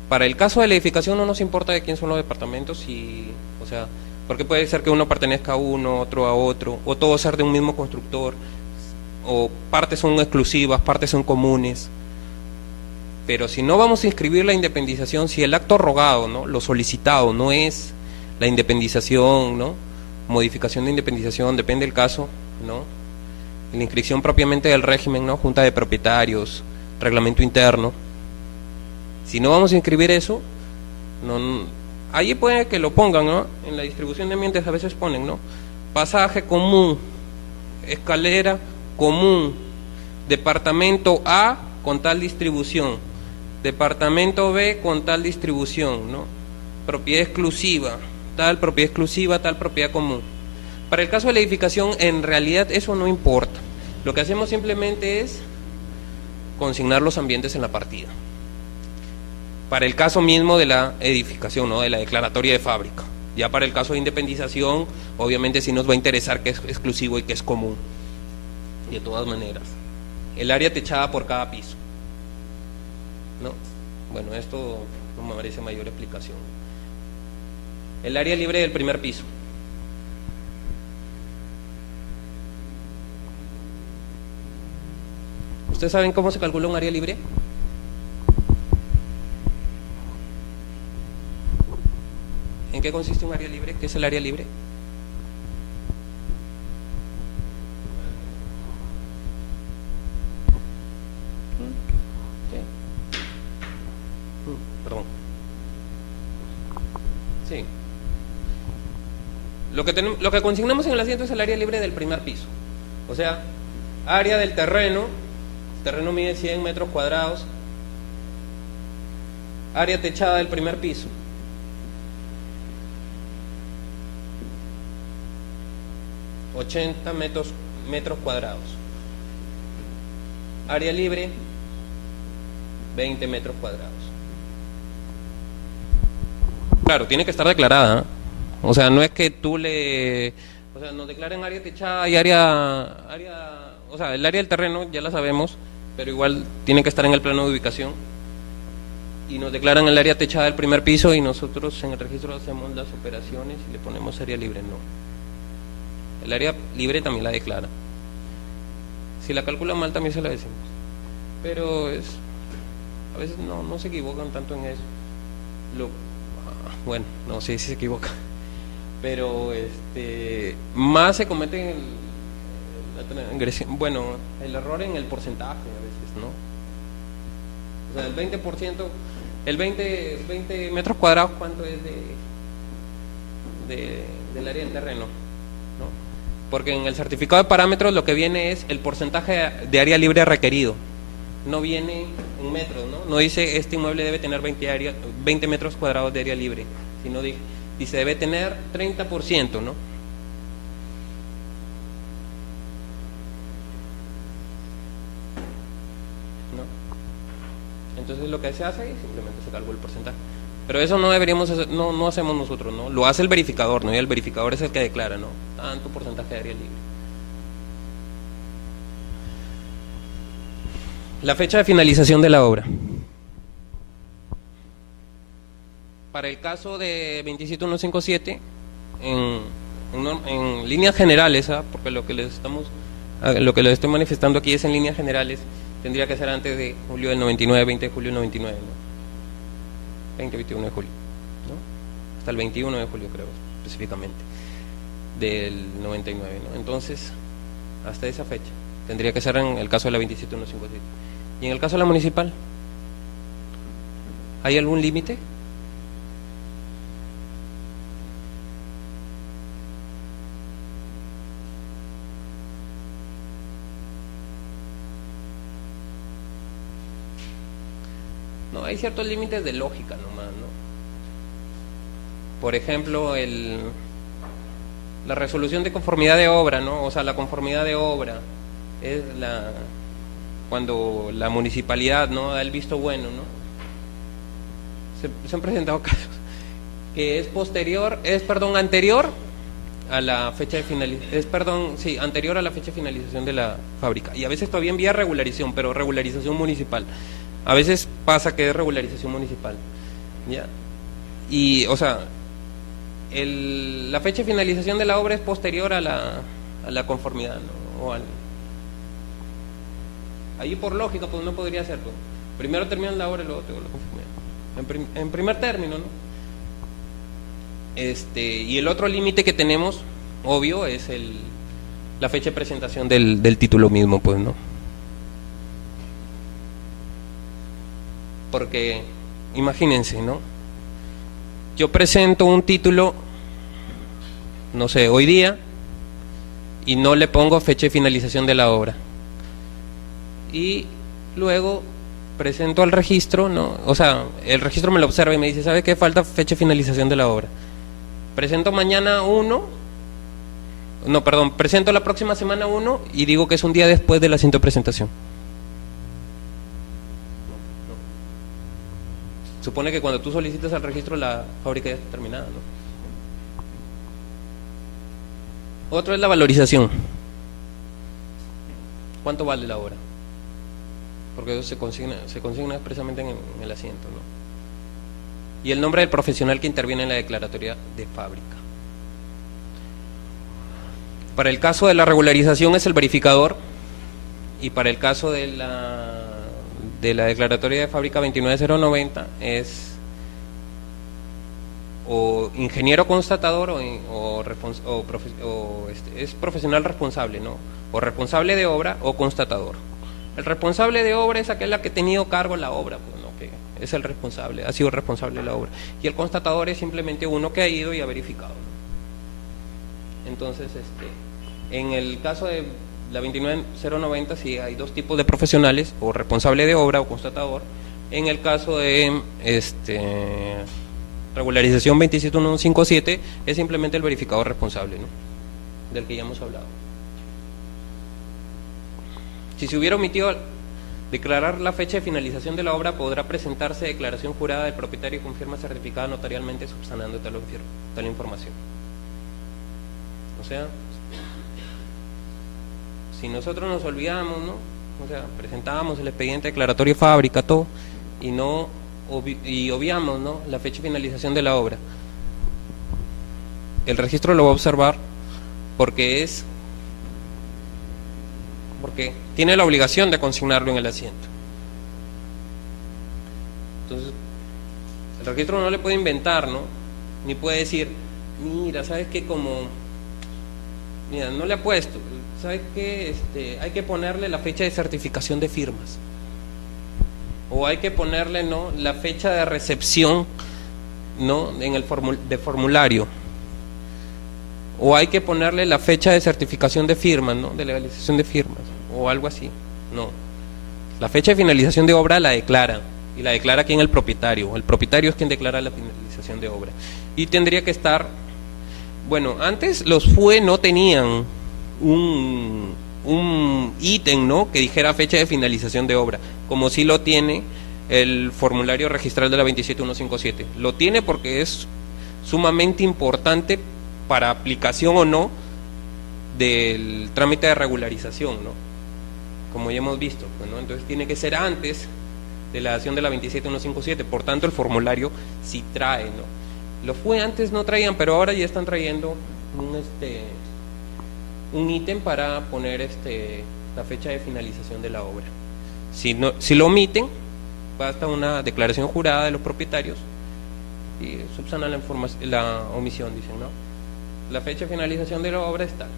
Para el caso de la edificación no nos importa de quién son los departamentos, o sea, porque puede ser que uno pertenezca a uno, otro a otro, o todo ser de un mismo constructor, o partes son exclusivas, partes son comunes. Pero si no vamos a inscribir la independización, si el acto rogado, ¿no? Lo solicitado no es la independización, ¿no? Modificación de independización, depende del caso, ¿no? La inscripción propiamente del régimen, ¿no? Junta de propietarios, reglamento interno. Si no vamos a inscribir eso, allí puede que lo pongan, ¿no? En la distribución de ambientes a veces ponen, ¿no? Pasaje común, escalera común, departamento A con tal distribución, departamento B con tal distribución, ¿no? Propiedad exclusiva, tal propiedad común. Para el caso de la edificación, en realidad eso no importa. Lo que hacemos simplemente es consignar los ambientes en la partida. Para el caso mismo de la edificación, ¿no? De la declaratoria de fábrica. Ya para el caso de independización, obviamente sí nos va a interesar que es exclusivo y que es común. De todas maneras. El área techada por cada piso, ¿no? Bueno, esto no me merece mayor explicación. El área libre del primer piso. ¿Ustedes saben cómo se calcula un área libre? ¿En qué consiste un área libre? ¿Qué es el área libre? Perdón. Sí. Lo que consignamos en el asiento es el área libre del primer piso. O sea, área del terreno. El terreno mide 100 metros cuadrados. Área techada del primer piso. ...80 metros cuadrados. Área libre, 20 metros cuadrados. Claro, tiene que estar declarada, ¿eh? O sea, no es que tú o sea, nos declaren área techada y área... O sea, el área del terreno ya la sabemos, pero igual tiene que estar en el plano de ubicación. Y nos declaran el área techada del primer piso y nosotros en el registro hacemos las operaciones y le ponemos área libre, no. El área libre también la declara. Si la calculan mal también se la decimos. Pero a veces no se equivocan tanto en eso. Bueno, no sé si se equivocan. Pero más se comete el error en el porcentaje a veces, ¿no? O sea, el 20%, el 20 metros cuadrados, ¿cuánto es del área del terreno? ¿No? Porque en el certificado de parámetros lo que viene es el porcentaje de área libre requerido. No viene en metros, ¿no? No dice este inmueble debe tener 20 metros cuadrados de área libre, sino dice debe tener 30%, ¿no? Entonces lo que se hace es simplemente se calcula el porcentaje. Pero eso no deberíamos hacer, no hacemos nosotros, ¿no? Lo hace el verificador, ¿no? Y el verificador es el que declara, ¿no? Tanto porcentaje de área libre. La fecha de finalización de la obra. Para el caso de 27157, en líneas generales, ¿ah? Porque lo que les estoy manifestando aquí es en líneas generales, tendría que ser antes de julio del 99, 20 de julio del 99, ¿no? 20, 21 de julio, ¿no? Hasta el 21 de julio creo, específicamente, del 99, ¿no? Entonces, hasta esa fecha, tendría que ser en el caso de la 27157. ¿Y en el caso de la municipal? ¿Hay algún límite? No, hay ciertos límites de lógica nomás, ¿no? Por ejemplo, la resolución de conformidad de obra, ¿no? O sea, la conformidad de obra es cuando la municipalidad, ¿no?, da el visto bueno, ¿no? Se han presentado casos que anterior a la fecha de finalización, anterior a la fecha de finalización de la fábrica, y a veces todavía en vía regularización, pero regularización municipal. A veces pasa que es regularización municipal, ¿ya? Y, o sea, la fecha de finalización de la obra es posterior a la conformidad, ¿no? Ahí por lógica, pues no podría ser, pues. Primero terminan la obra y luego tengo la conformidad. En primer término, ¿no? Y el otro límite que tenemos, obvio, es la fecha de presentación del título mismo, pues, ¿no? Porque, imagínense, ¿no? Yo presento un título, no sé, hoy día, y no le pongo fecha de finalización de la obra. Y luego presento al registro, ¿no? O sea, el registro me lo observa y me dice, ¿sabe qué? Falta fecha de finalización de la obra. Presento mañana presento la próxima semana y digo que es un día después de la asiento de presentación. Supone que cuando tú solicitas al registro la fábrica ya está terminada, ¿no? Otro es la valorización. ¿Cuánto vale la obra? Porque eso se consigna expresamente en el asiento, ¿no? Y el nombre del profesional que interviene en la declaratoria de fábrica. Para el caso de la regularización es el verificador, Y para el caso de la declaratoria de fábrica 29090 es o ingeniero constatador es profesional responsable, ¿no? O responsable de obra o constatador. El responsable de obra es aquel que ha tenido cargo en la obra, pues, ¿no? Que es el responsable, ha sido responsable de la obra. Y el constatador es simplemente uno que ha ido y ha verificado, ¿no? Entonces, en el caso de la 29090 sí hay dos tipos de profesionales, o responsable de obra o constatador. En el caso de regularización 27157 es simplemente el verificador responsable, ¿no? Del que ya hemos hablado. Si se hubiera omitido declarar la fecha de finalización de la obra, podrá presentarse declaración jurada del propietario con firma certificada notarialmente subsanando tal información. O sea, si nosotros nos olvidamos, ¿no? O sea, presentábamos el expediente declaratorio de fábrica, todo, y obviamos, ¿no?, la fecha de finalización de la obra, el registro lo va a observar porque tiene la obligación de consignarlo en el asiento. Entonces, el registro no le puede inventar, ¿no?, ni puede decir, mira, ¿sabes qué? Mira, no le ha puesto, ¿sabes qué? Hay que ponerle la fecha de certificación de firmas, o hay que ponerle, ¿no?, la fecha de recepción, ¿no?, en el formulario, o hay que ponerle la fecha de certificación de firmas, ¿no?, de legalización de firmas, o algo así. No, la fecha de finalización de obra la declara, y la declara quién, el propietario. El propietario es quien declara la finalización de obra, y tendría que estar, bueno, antes los FUE no tenían un ítem, ¿no?, que dijera fecha de finalización de obra, como sí lo tiene el formulario registral de la 27157. Lo tiene porque es sumamente importante para aplicación o no del trámite de regularización, ¿no?, como ya hemos visto, pues, ¿no? Entonces tiene que ser antes de la dación de la 27157. Por tanto, el formulario sí trae, ¿no? Los FUE antes no traían, pero ahora ya están trayendo un ítem para poner la fecha de finalización de la obra. Si lo omiten, basta una declaración jurada de los propietarios y subsanan la omisión, dicen, ¿no? La fecha de finalización de la obra está.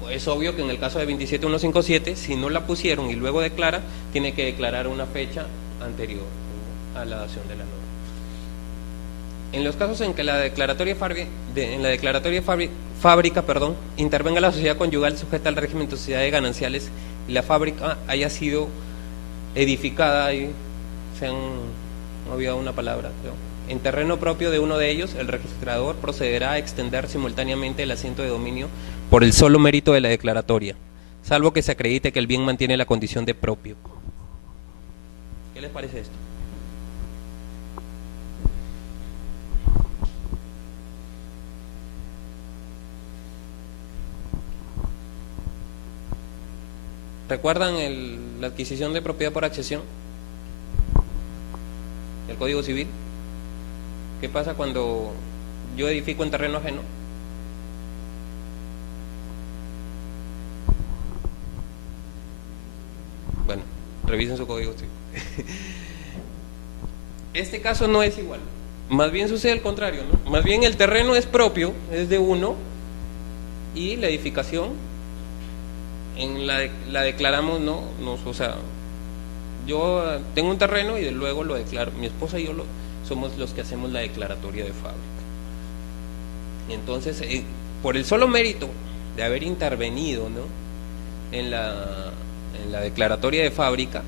Punto. Es obvio que en el caso de 27157, si no la pusieron y luego declara, tiene que declarar una fecha anterior, ¿no?, a la dación de la norma. En los casos en que en la declaratoria de fábrica, intervenga la sociedad conyugal sujeta al régimen de sociedades gananciales y la fábrica haya sido edificada, y se han olvidado una palabra, ¿no?, en terreno propio de uno de ellos, el registrador procederá a extender simultáneamente el asiento de dominio por el solo mérito de la declaratoria, salvo que se acredite que el bien mantiene la condición de propio. ¿Qué les parece esto? ¿Recuerdan la adquisición de propiedad por accesión? El Código Civil. ¿Qué pasa cuando yo edifico en terreno ajeno? Bueno, revisen su Código Civil. Este caso no es igual. Más bien sucede al contrario, ¿no? Más bien el terreno es propio, es de uno, y la edificación la declaramos, ¿no? O sea, yo tengo un terreno y luego lo declaro. Mi esposa y yo somos los que hacemos la declaratoria de fábrica. Entonces, por el solo mérito de haber intervenido, ¿no?, en la declaratoria de fábrica,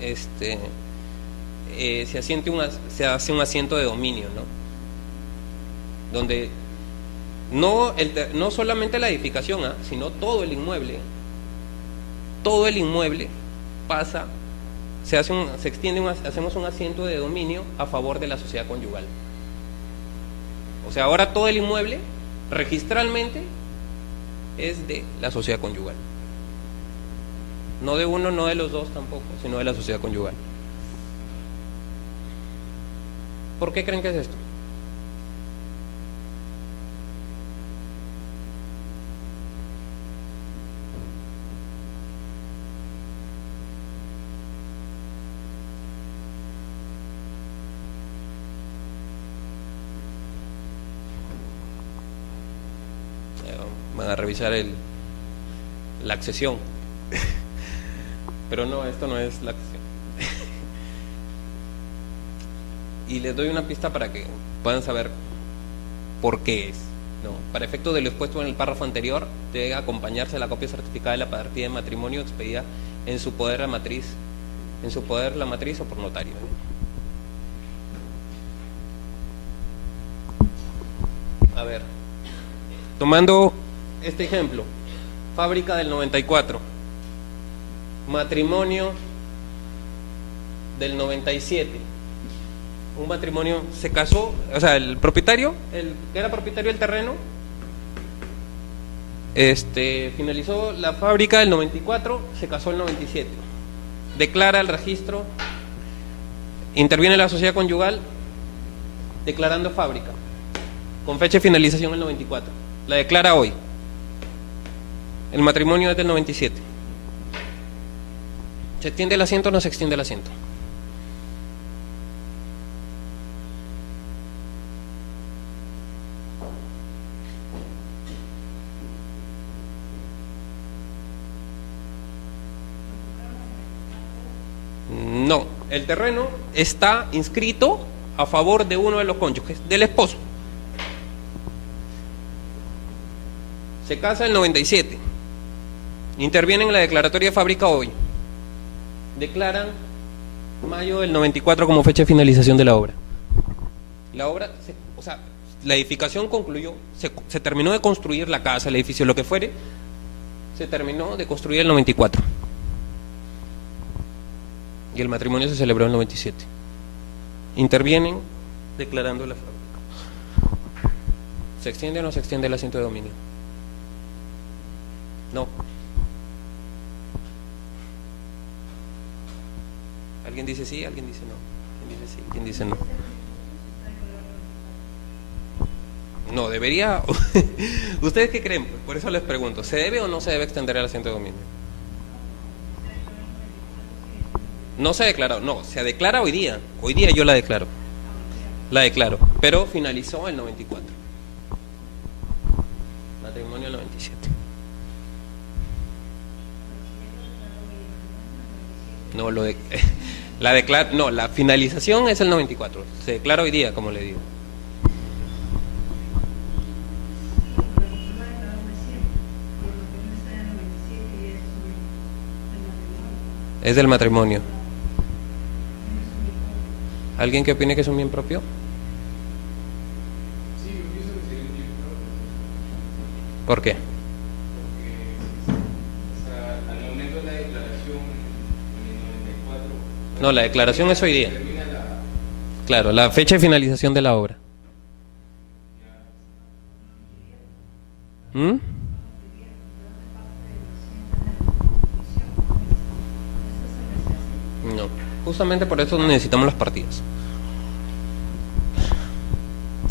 se hace un asiento de dominio, ¿no?, donde no solamente la edificación, sino todo el inmueble pasa, hacemos un asiento de dominio a favor de la sociedad conyugal. O sea, ahora todo el inmueble registralmente es de la sociedad conyugal, no de uno, no de los dos tampoco, sino de la sociedad conyugal. ¿Por qué creen que es esto? van a revisar la accesión. Pero no, esto no es la accesión. Y les doy una pista para que puedan saber por qué es, ¿no? Para efecto de lo expuesto en el párrafo anterior, debe acompañarse la copia certificada de la partida de matrimonio expedida en su poder la matriz, o por notario, ¿no? A ver, tomando este ejemplo, fábrica del 94, matrimonio del 97. Un matrimonio se casó, o sea, el propietario, el que era propietario del terreno, finalizó la fábrica del 94, se casó el 97. Declara el registro, interviene la sociedad conyugal declarando fábrica, con fecha de finalización el 94. La declara hoy. El matrimonio es del 97. ¿Se extiende el asiento o no se extiende el asiento? No, el terreno está inscrito a favor de uno de los cónyuges, del esposo. Se casa el 97. Intervienen en la declaratoria de fábrica hoy. Declaran mayo del 94 como fecha de finalización de la obra. La obra, la edificación concluyó, se terminó de construir la casa, el edificio, lo que fuere, se terminó de construir el 94. Y el matrimonio se celebró en el 97. Intervienen declarando la fábrica. ¿Se extiende o no se extiende el asiento de dominio? No. ¿Alguien dice sí? ¿Alguien dice no? ¿Quién dice sí? ¿Quién dice no? No, debería. ¿Ustedes qué creen? Por eso les pregunto, ¿se debe o no se debe extender el asiento de dominio? No se ha declarado, no, se declara hoy día. Hoy día yo la declaro. La declaro, pero finalizó el 94. Matrimonio el 97. No, la finalización es el 94. Se declara hoy día, como le digo. Es del matrimonio. ¿Alguien que opine que es un bien propio? Sí, yo pienso que sería un bien propio. ¿Por qué? Porque, al momento de la declaración, en el 94... No, la declaración es hoy día. Termina Claro, la fecha de finalización de la obra. ¿Mm? No, justamente por eso necesitamos las partidas.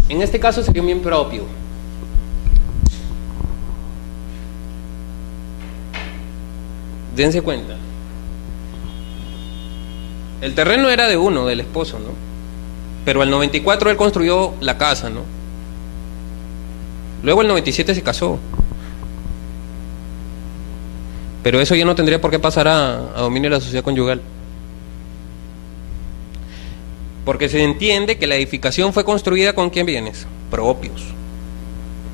En este caso sería un bien propio. Dense cuenta. El terreno era de uno, del esposo, ¿no? Pero al 94 él construyó la casa, ¿no? Luego el 97 se casó. Pero eso ya no tendría por qué pasar a dominio de la sociedad conyugal. Porque se entiende que la edificación fue construida con ¿quién bienes? Propios,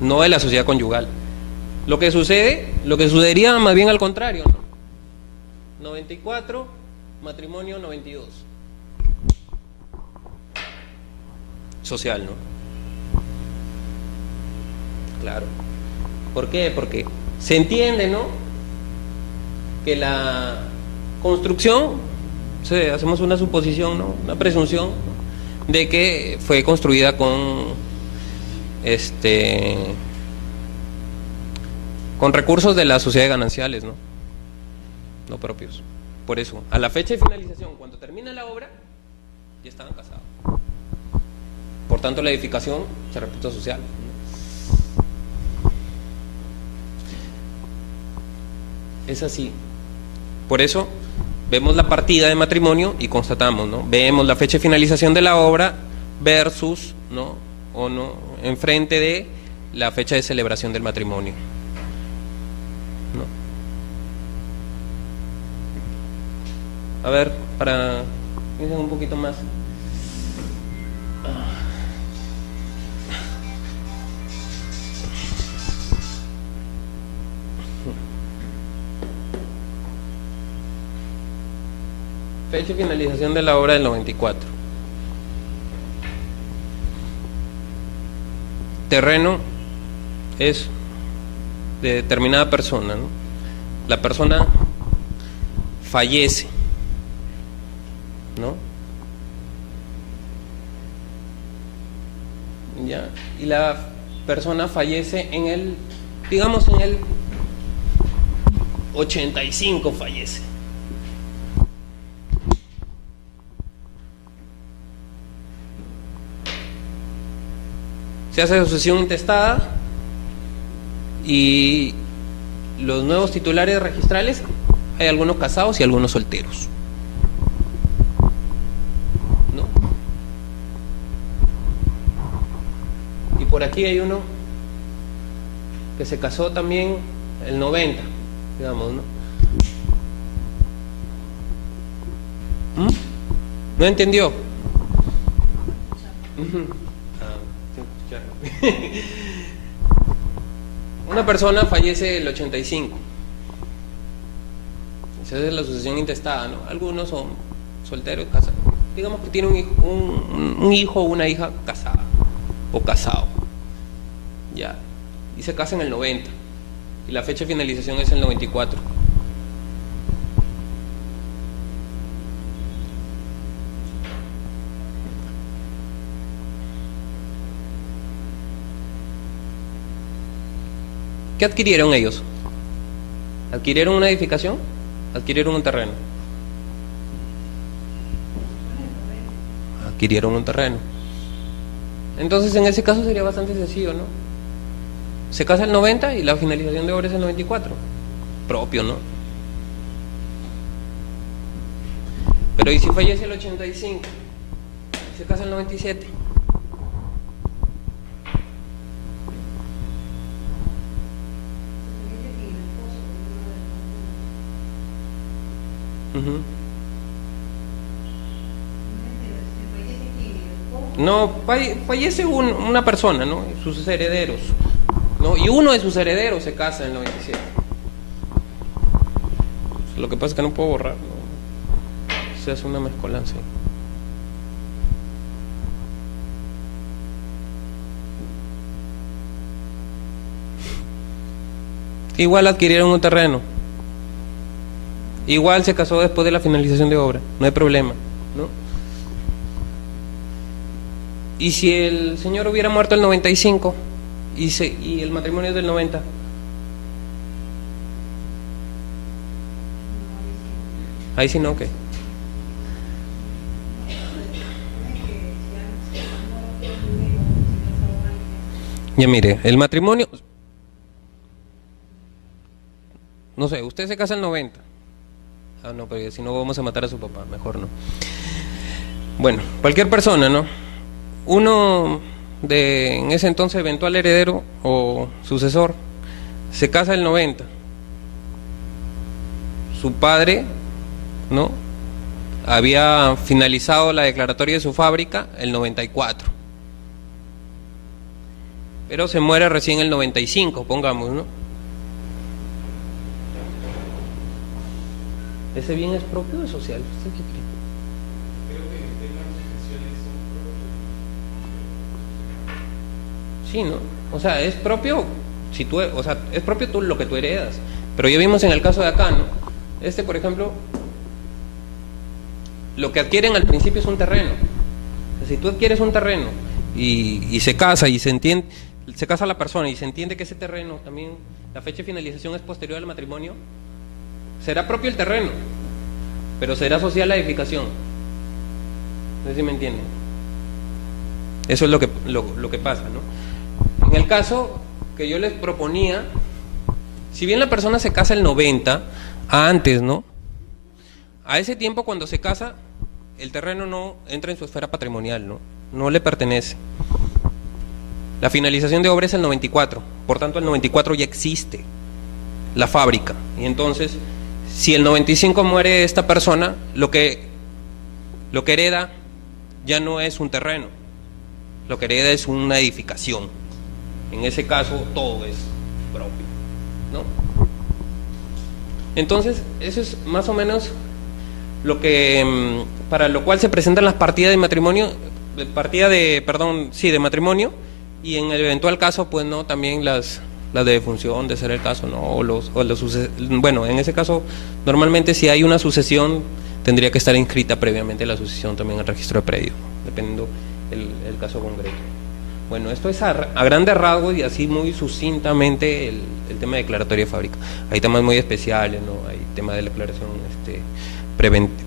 no de la sociedad conyugal. Lo que sucedería más bien al contrario, ¿no? 94, matrimonio 92. Social, ¿no? Claro. ¿Por qué? Porque se entiende, ¿no? Que la construcción, hacemos una suposición, ¿no? Una presunción de que fue construida con con recursos de la sociedad de gananciales, ¿no? No propios. Por eso, a la fecha de finalización, cuando termina la obra, ya estaban casados. Por tanto, la edificación se reputa social. Es así. Por eso vemos la partida de matrimonio y constatamos, ¿no? Vemos la fecha de finalización de la obra versus, ¿no? O no, enfrente de la fecha de celebración del matrimonio. A ver, para piensen un poquito más. Fecha y finalización de la obra del 94. Terreno es de determinada persona, ¿no? La persona fallece, ¿no? Ya, y la persona fallece en el, digamos en el 85 fallece. Se hace sucesión intestada y los nuevos titulares registrales, hay algunos casados y algunos solteros, ¿no? Y por aquí hay uno que se casó también el 90, digamos, ¿no? ¿No entendió? Una persona fallece el 85, se hace la sucesión intestada, ¿no? Algunos son solteros, casados, digamos que tiene un hijo o una hija casada o casado, ya, y se casa en el 90 y la fecha de finalización es el 94. ¿Qué adquirieron ellos? ¿Adquirieron una edificación? ¿Adquirieron un terreno? Adquirieron un terreno. Entonces, en ese caso sería bastante sencillo, ¿no? Se casa el 90 y la finalización de obra es el 94. Propio, ¿no? Pero ¿y si fallece el 85? Se casa el 97. No, fallece una persona, ¿no? Sus herederos, ¿no? Y uno de sus herederos se casa en el 97. Lo que pasa es que no puedo borrar, ¿no? Se hace una mezcolanza. Igual adquirieron un terreno. Igual se casó después de la finalización de obra, no hay problema, ¿no? Y si el señor hubiera muerto el 95 y el matrimonio es del 90, ahí sí no, ¿qué? Ya mire, el matrimonio, no sé, usted se casa el 90. Ah, no, porque si no vamos a matar a su papá, mejor no. Bueno, cualquier persona, ¿no? Uno en ese entonces eventual heredero o sucesor se casa el 90. Su padre, ¿no? Había finalizado la declaratoria de su fábrica el 94. Pero se muere recién el 95, pongamos, ¿no? ¿Ese bien es propio o es social? ¿Usted qué cree? Creo que el tema de sucesiones son propios. Sí, ¿no? O sea, es propio, si tú, o sea, es propio tú lo que tú heredas. Pero ya vimos en el caso de acá, ¿no? Por ejemplo, lo que adquieren al principio es un terreno. O sea, si tú adquieres un terreno y se casa y se entiende, se casa la persona y se entiende que ese terreno también, la fecha de finalización es posterior al matrimonio, será propio el terreno, pero será social la edificación. No sé si me entienden. Eso es lo que pasa, ¿no? En el caso que yo les proponía, si bien la persona se casa el 90, antes, ¿no? A ese tiempo cuando se casa, el terreno no entra en su esfera patrimonial, ¿no? No le pertenece. La finalización de obra es el 94, por tanto el 94 ya existe la fábrica, y entonces Si el 95 muere esta persona, lo que hereda ya no es un terreno, lo que hereda es una edificación. En ese caso todo es propio, ¿no? Entonces, eso es más o menos lo que para lo cual se presentan las partidas de matrimonio, de matrimonio, y en el eventual caso, pues no, también las de defunción, de ser el caso, no, bueno, en ese caso, normalmente si hay una sucesión, tendría que estar inscrita previamente la sucesión también en el registro de predio, dependiendo el caso concreto. Bueno, esto es a grandes rasgos y así muy sucintamente el tema de declaratoria de fábrica. Hay temas muy especiales, ¿no? Hay tema de declaración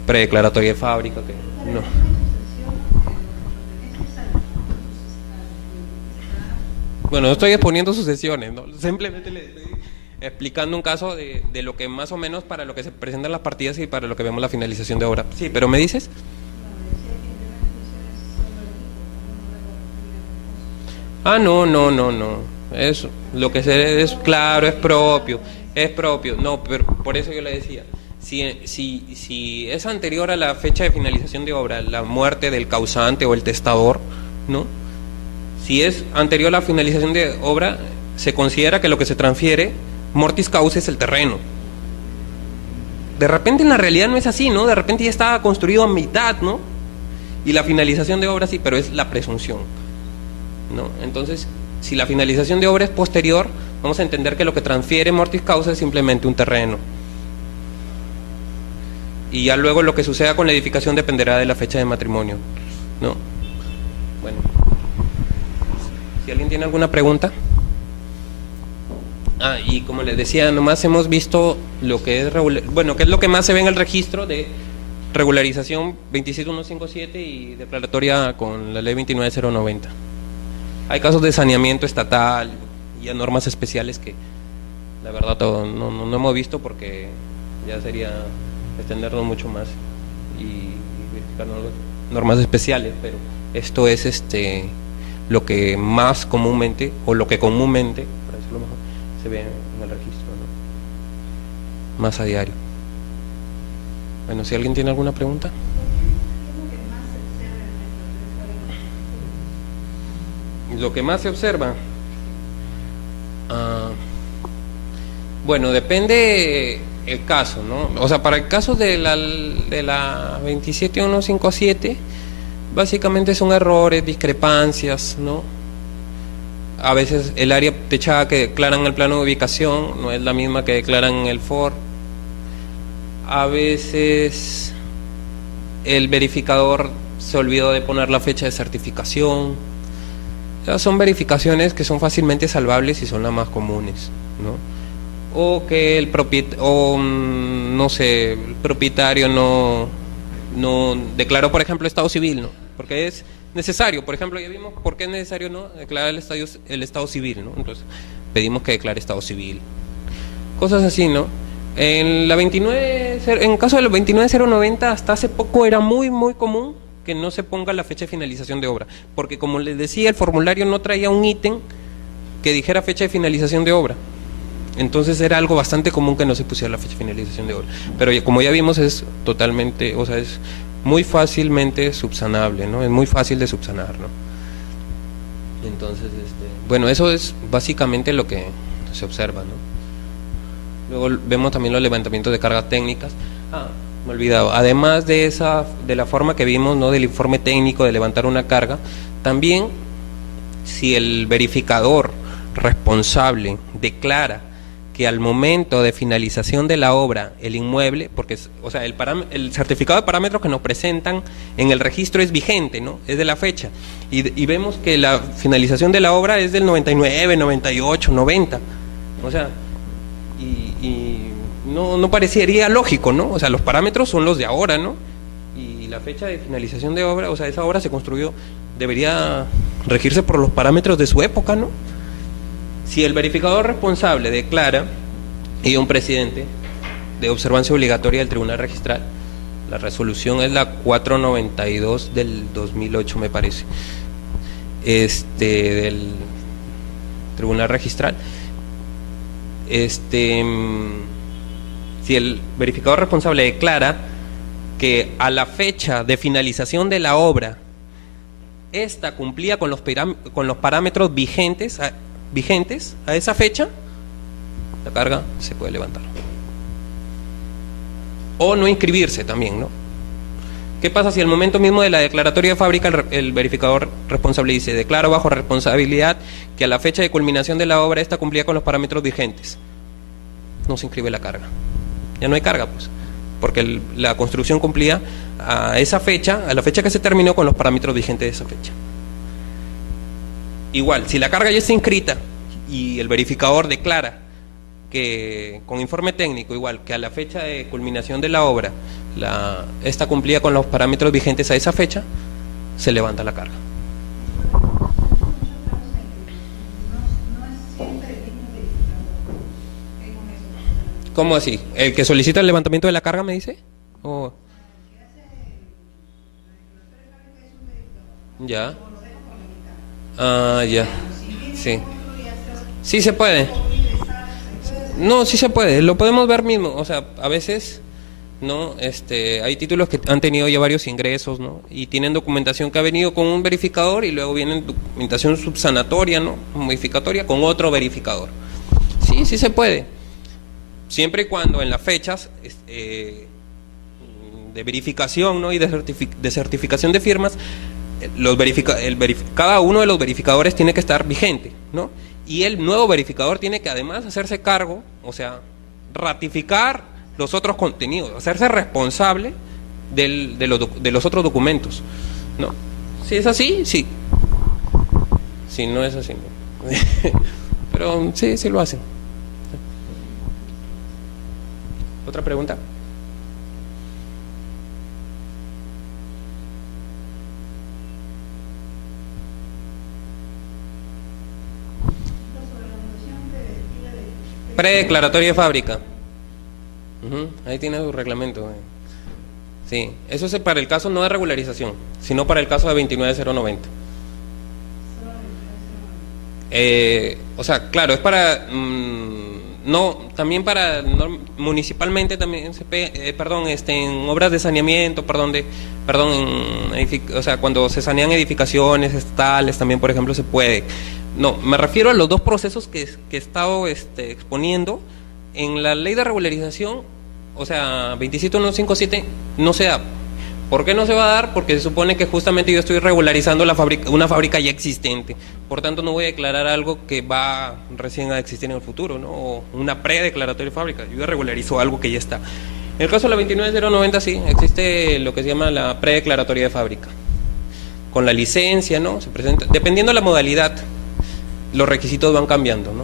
predeclaratoria de fábrica, que no. Bueno, no estoy exponiendo sucesiones, ¿no? Simplemente le estoy explicando un caso de lo que más o menos para lo que se presentan las partidas y para lo que vemos la finalización de obra. Sí, pero ¿me dices? Ah, no. Es lo que es claro, es propio. No, pero por eso yo le decía, si es anterior a la fecha de finalización de obra, la muerte del causante o el testador, ¿no? Si es anterior a la finalización de obra, se considera que lo que se transfiere, mortis causa, es el terreno. De repente en la realidad no es así, ¿no? De repente ya estaba construido a mitad, ¿no? Y la finalización de obra sí, pero es la presunción, ¿no? Entonces, si la finalización de obra es posterior, vamos a entender que lo que transfiere mortis causa es simplemente un terreno. Y ya luego lo que suceda con la edificación dependerá de la fecha de matrimonio, ¿no? Bueno. Si alguien tiene alguna pregunta. Y como les decía, nomás hemos visto lo que es que es lo que más se ve en el registro de regularización 27157 y declaratoria con la ley 29090. Hay casos de saneamiento estatal y a normas especiales que la verdad no hemos visto, porque ya sería extendernos mucho más y verificar normas especiales, pero esto es lo que más comúnmente, o lo que comúnmente, para decirlo mejor, se ve en el registro, ¿no? Más a diario. Bueno, si alguien tiene alguna pregunta. Lo que más se observa, bueno, depende el caso, ¿no? O sea, para el caso de la 27157, básicamente son errores, discrepancias, ¿no? A veces el área techada que declaran en el plano de ubicación no es la misma que declaran en el FOR. A veces el verificador se olvidó de poner la fecha de certificación. O sea, son verificaciones que son fácilmente salvables y son las más comunes, ¿no? O que el propietario no declaró, por ejemplo, estado civil, ¿no? Porque es necesario, por ejemplo, ya vimos por qué es necesario, ¿no?, declarar el estado civil, ¿no? Entonces pedimos que declare estado civil, cosas así, ¿no? En caso de los 29090, hasta hace poco era muy común que no se ponga la fecha de finalización de obra, porque como les decía, el formulario no traía un ítem que dijera fecha de finalización de obra. Entonces era algo bastante común que no se pusiera la fecha de finalización de obra, pero como ya vimos, es totalmente, o sea, es muy fácilmente subsanable, ¿no? Es muy fácil de subsanar, ¿no? Entonces, bueno, eso es básicamente lo que se observa, ¿no? Luego vemos también los levantamientos de cargas técnicas. Me he olvidado, además de la forma que vimos, ¿no?, del informe técnico de levantar una carga, también si el verificador responsable declara que al momento de finalización de la obra el inmueble, porque el certificado de parámetros que nos presentan en el registro es vigente, ¿no?, es de la fecha, y vemos que la finalización de la obra es del 99, 98, 90, o sea, y no parecería lógico, ¿no? O sea, los parámetros son los de ahora, ¿no? Y la fecha de finalización de obra, o sea, esa obra se construyó, debería regirse por los parámetros de su época, ¿no? Si el verificador responsable declara, y un presidente de observancia obligatoria del Tribunal Registral, la resolución es la 492 del 2008, me parece, del Tribunal Registral, si si el verificador responsable declara que a la fecha de finalización de la obra esta cumplía con los parámetros vigentes a esa fecha, la carga se puede levantar. O no inscribirse también, ¿no? ¿Qué pasa si al momento mismo de la declaratoria de fábrica el verificador responsable dice: declaro bajo responsabilidad que a la fecha de culminación de la obra esta cumplía con los parámetros vigentes? No se inscribe la carga. Ya no hay carga, pues, porque la construcción cumplía a esa fecha, a la fecha que se terminó, con los parámetros vigentes de esa fecha. Igual, si la carga ya está inscrita y el verificador declara que con informe técnico, igual, que a la fecha de culminación de la obra esta cumplía con los parámetros vigentes a esa fecha, se levanta la carga. ¿Cómo así? ¿El que solicita el levantamiento de la carga me dice? ¿O? Ya. Ah, ya. Sí. Sí se puede. No, sí se puede. Lo podemos ver mismo. O sea, a veces, ¿no? Hay títulos que han tenido ya varios ingresos, ¿no? Y tienen documentación que ha venido con un verificador y luego viene documentación subsanatoria, ¿no? Modificatoria con otro verificador. Sí, sí se puede. Siempre y cuando en las fechas de verificación, ¿no? Y de certificación de firmas, cada uno de los verificadores tiene que estar vigente, ¿no? Y el nuevo verificador tiene que además hacerse cargo, o sea, ratificar los otros contenidos, hacerse responsable de los otros documentos, ¿no? Si es así, sí. Si no es así, no. Pero sí, sí lo hacen. ¿Otra pregunta? Predeclaratoria de fábrica. Ahí tiene su reglamento. Sí, eso es para el caso no de regularización, sino para el caso de 29090. O sea, claro, es para también para municipalmente también en obras de saneamiento, o sea, cuando se sanean edificaciones estatales también, por ejemplo, se puede. No, me refiero a los dos procesos que he estado exponiendo. En la ley de regularización, o sea, 27157 no se da. ¿Por qué no se va a dar? Porque se supone que justamente yo estoy regularizando una fábrica ya existente. Por tanto, no voy a declarar algo que va recién a existir en el futuro, ¿no? O una predeclaratoria de fábrica. Yo ya regularizo algo que ya está. En el caso de la 29090 sí, existe lo que se llama la predeclaratoria de fábrica. Con la licencia, ¿no? Se presenta, dependiendo de la modalidad, los requisitos van cambiando, ¿no?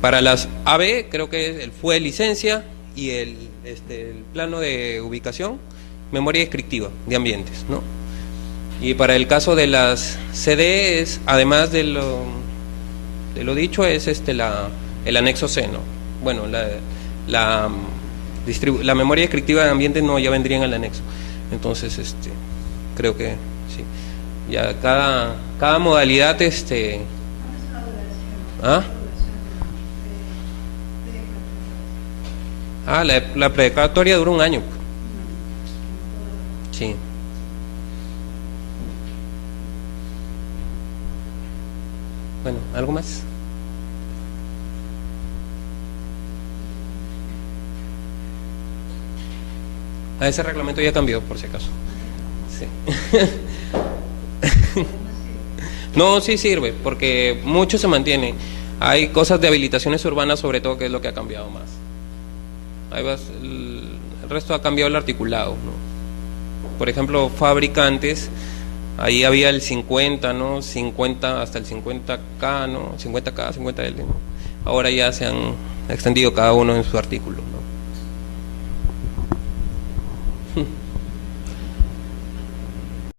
Para las AB, creo que fue licencia y el plano de ubicación, memoria descriptiva de ambientes, ¿no? Y para el caso de las CD, además de lo dicho, es el anexo C, ¿no? Bueno, la memoria descriptiva de ambientes no, ya vendría en el anexo. Entonces, creo que sí. Ya cada modalidad, ¿ah? La predeclaratoria dura 1 año. Sí. Bueno, ¿algo más? Ese reglamento ya cambió, por si acaso. Sí. No, sí sirve, porque mucho se mantiene. Hay cosas de habilitaciones urbanas, sobre todo, que es lo que ha cambiado más. El resto ha cambiado el articulado, ¿no? Por ejemplo, fabricantes, ahí había el 50, ¿no? 50 hasta el 50K, ¿no? 50K, 50L, ¿no? Ahora ya se han extendido cada uno en su artículo, ¿no?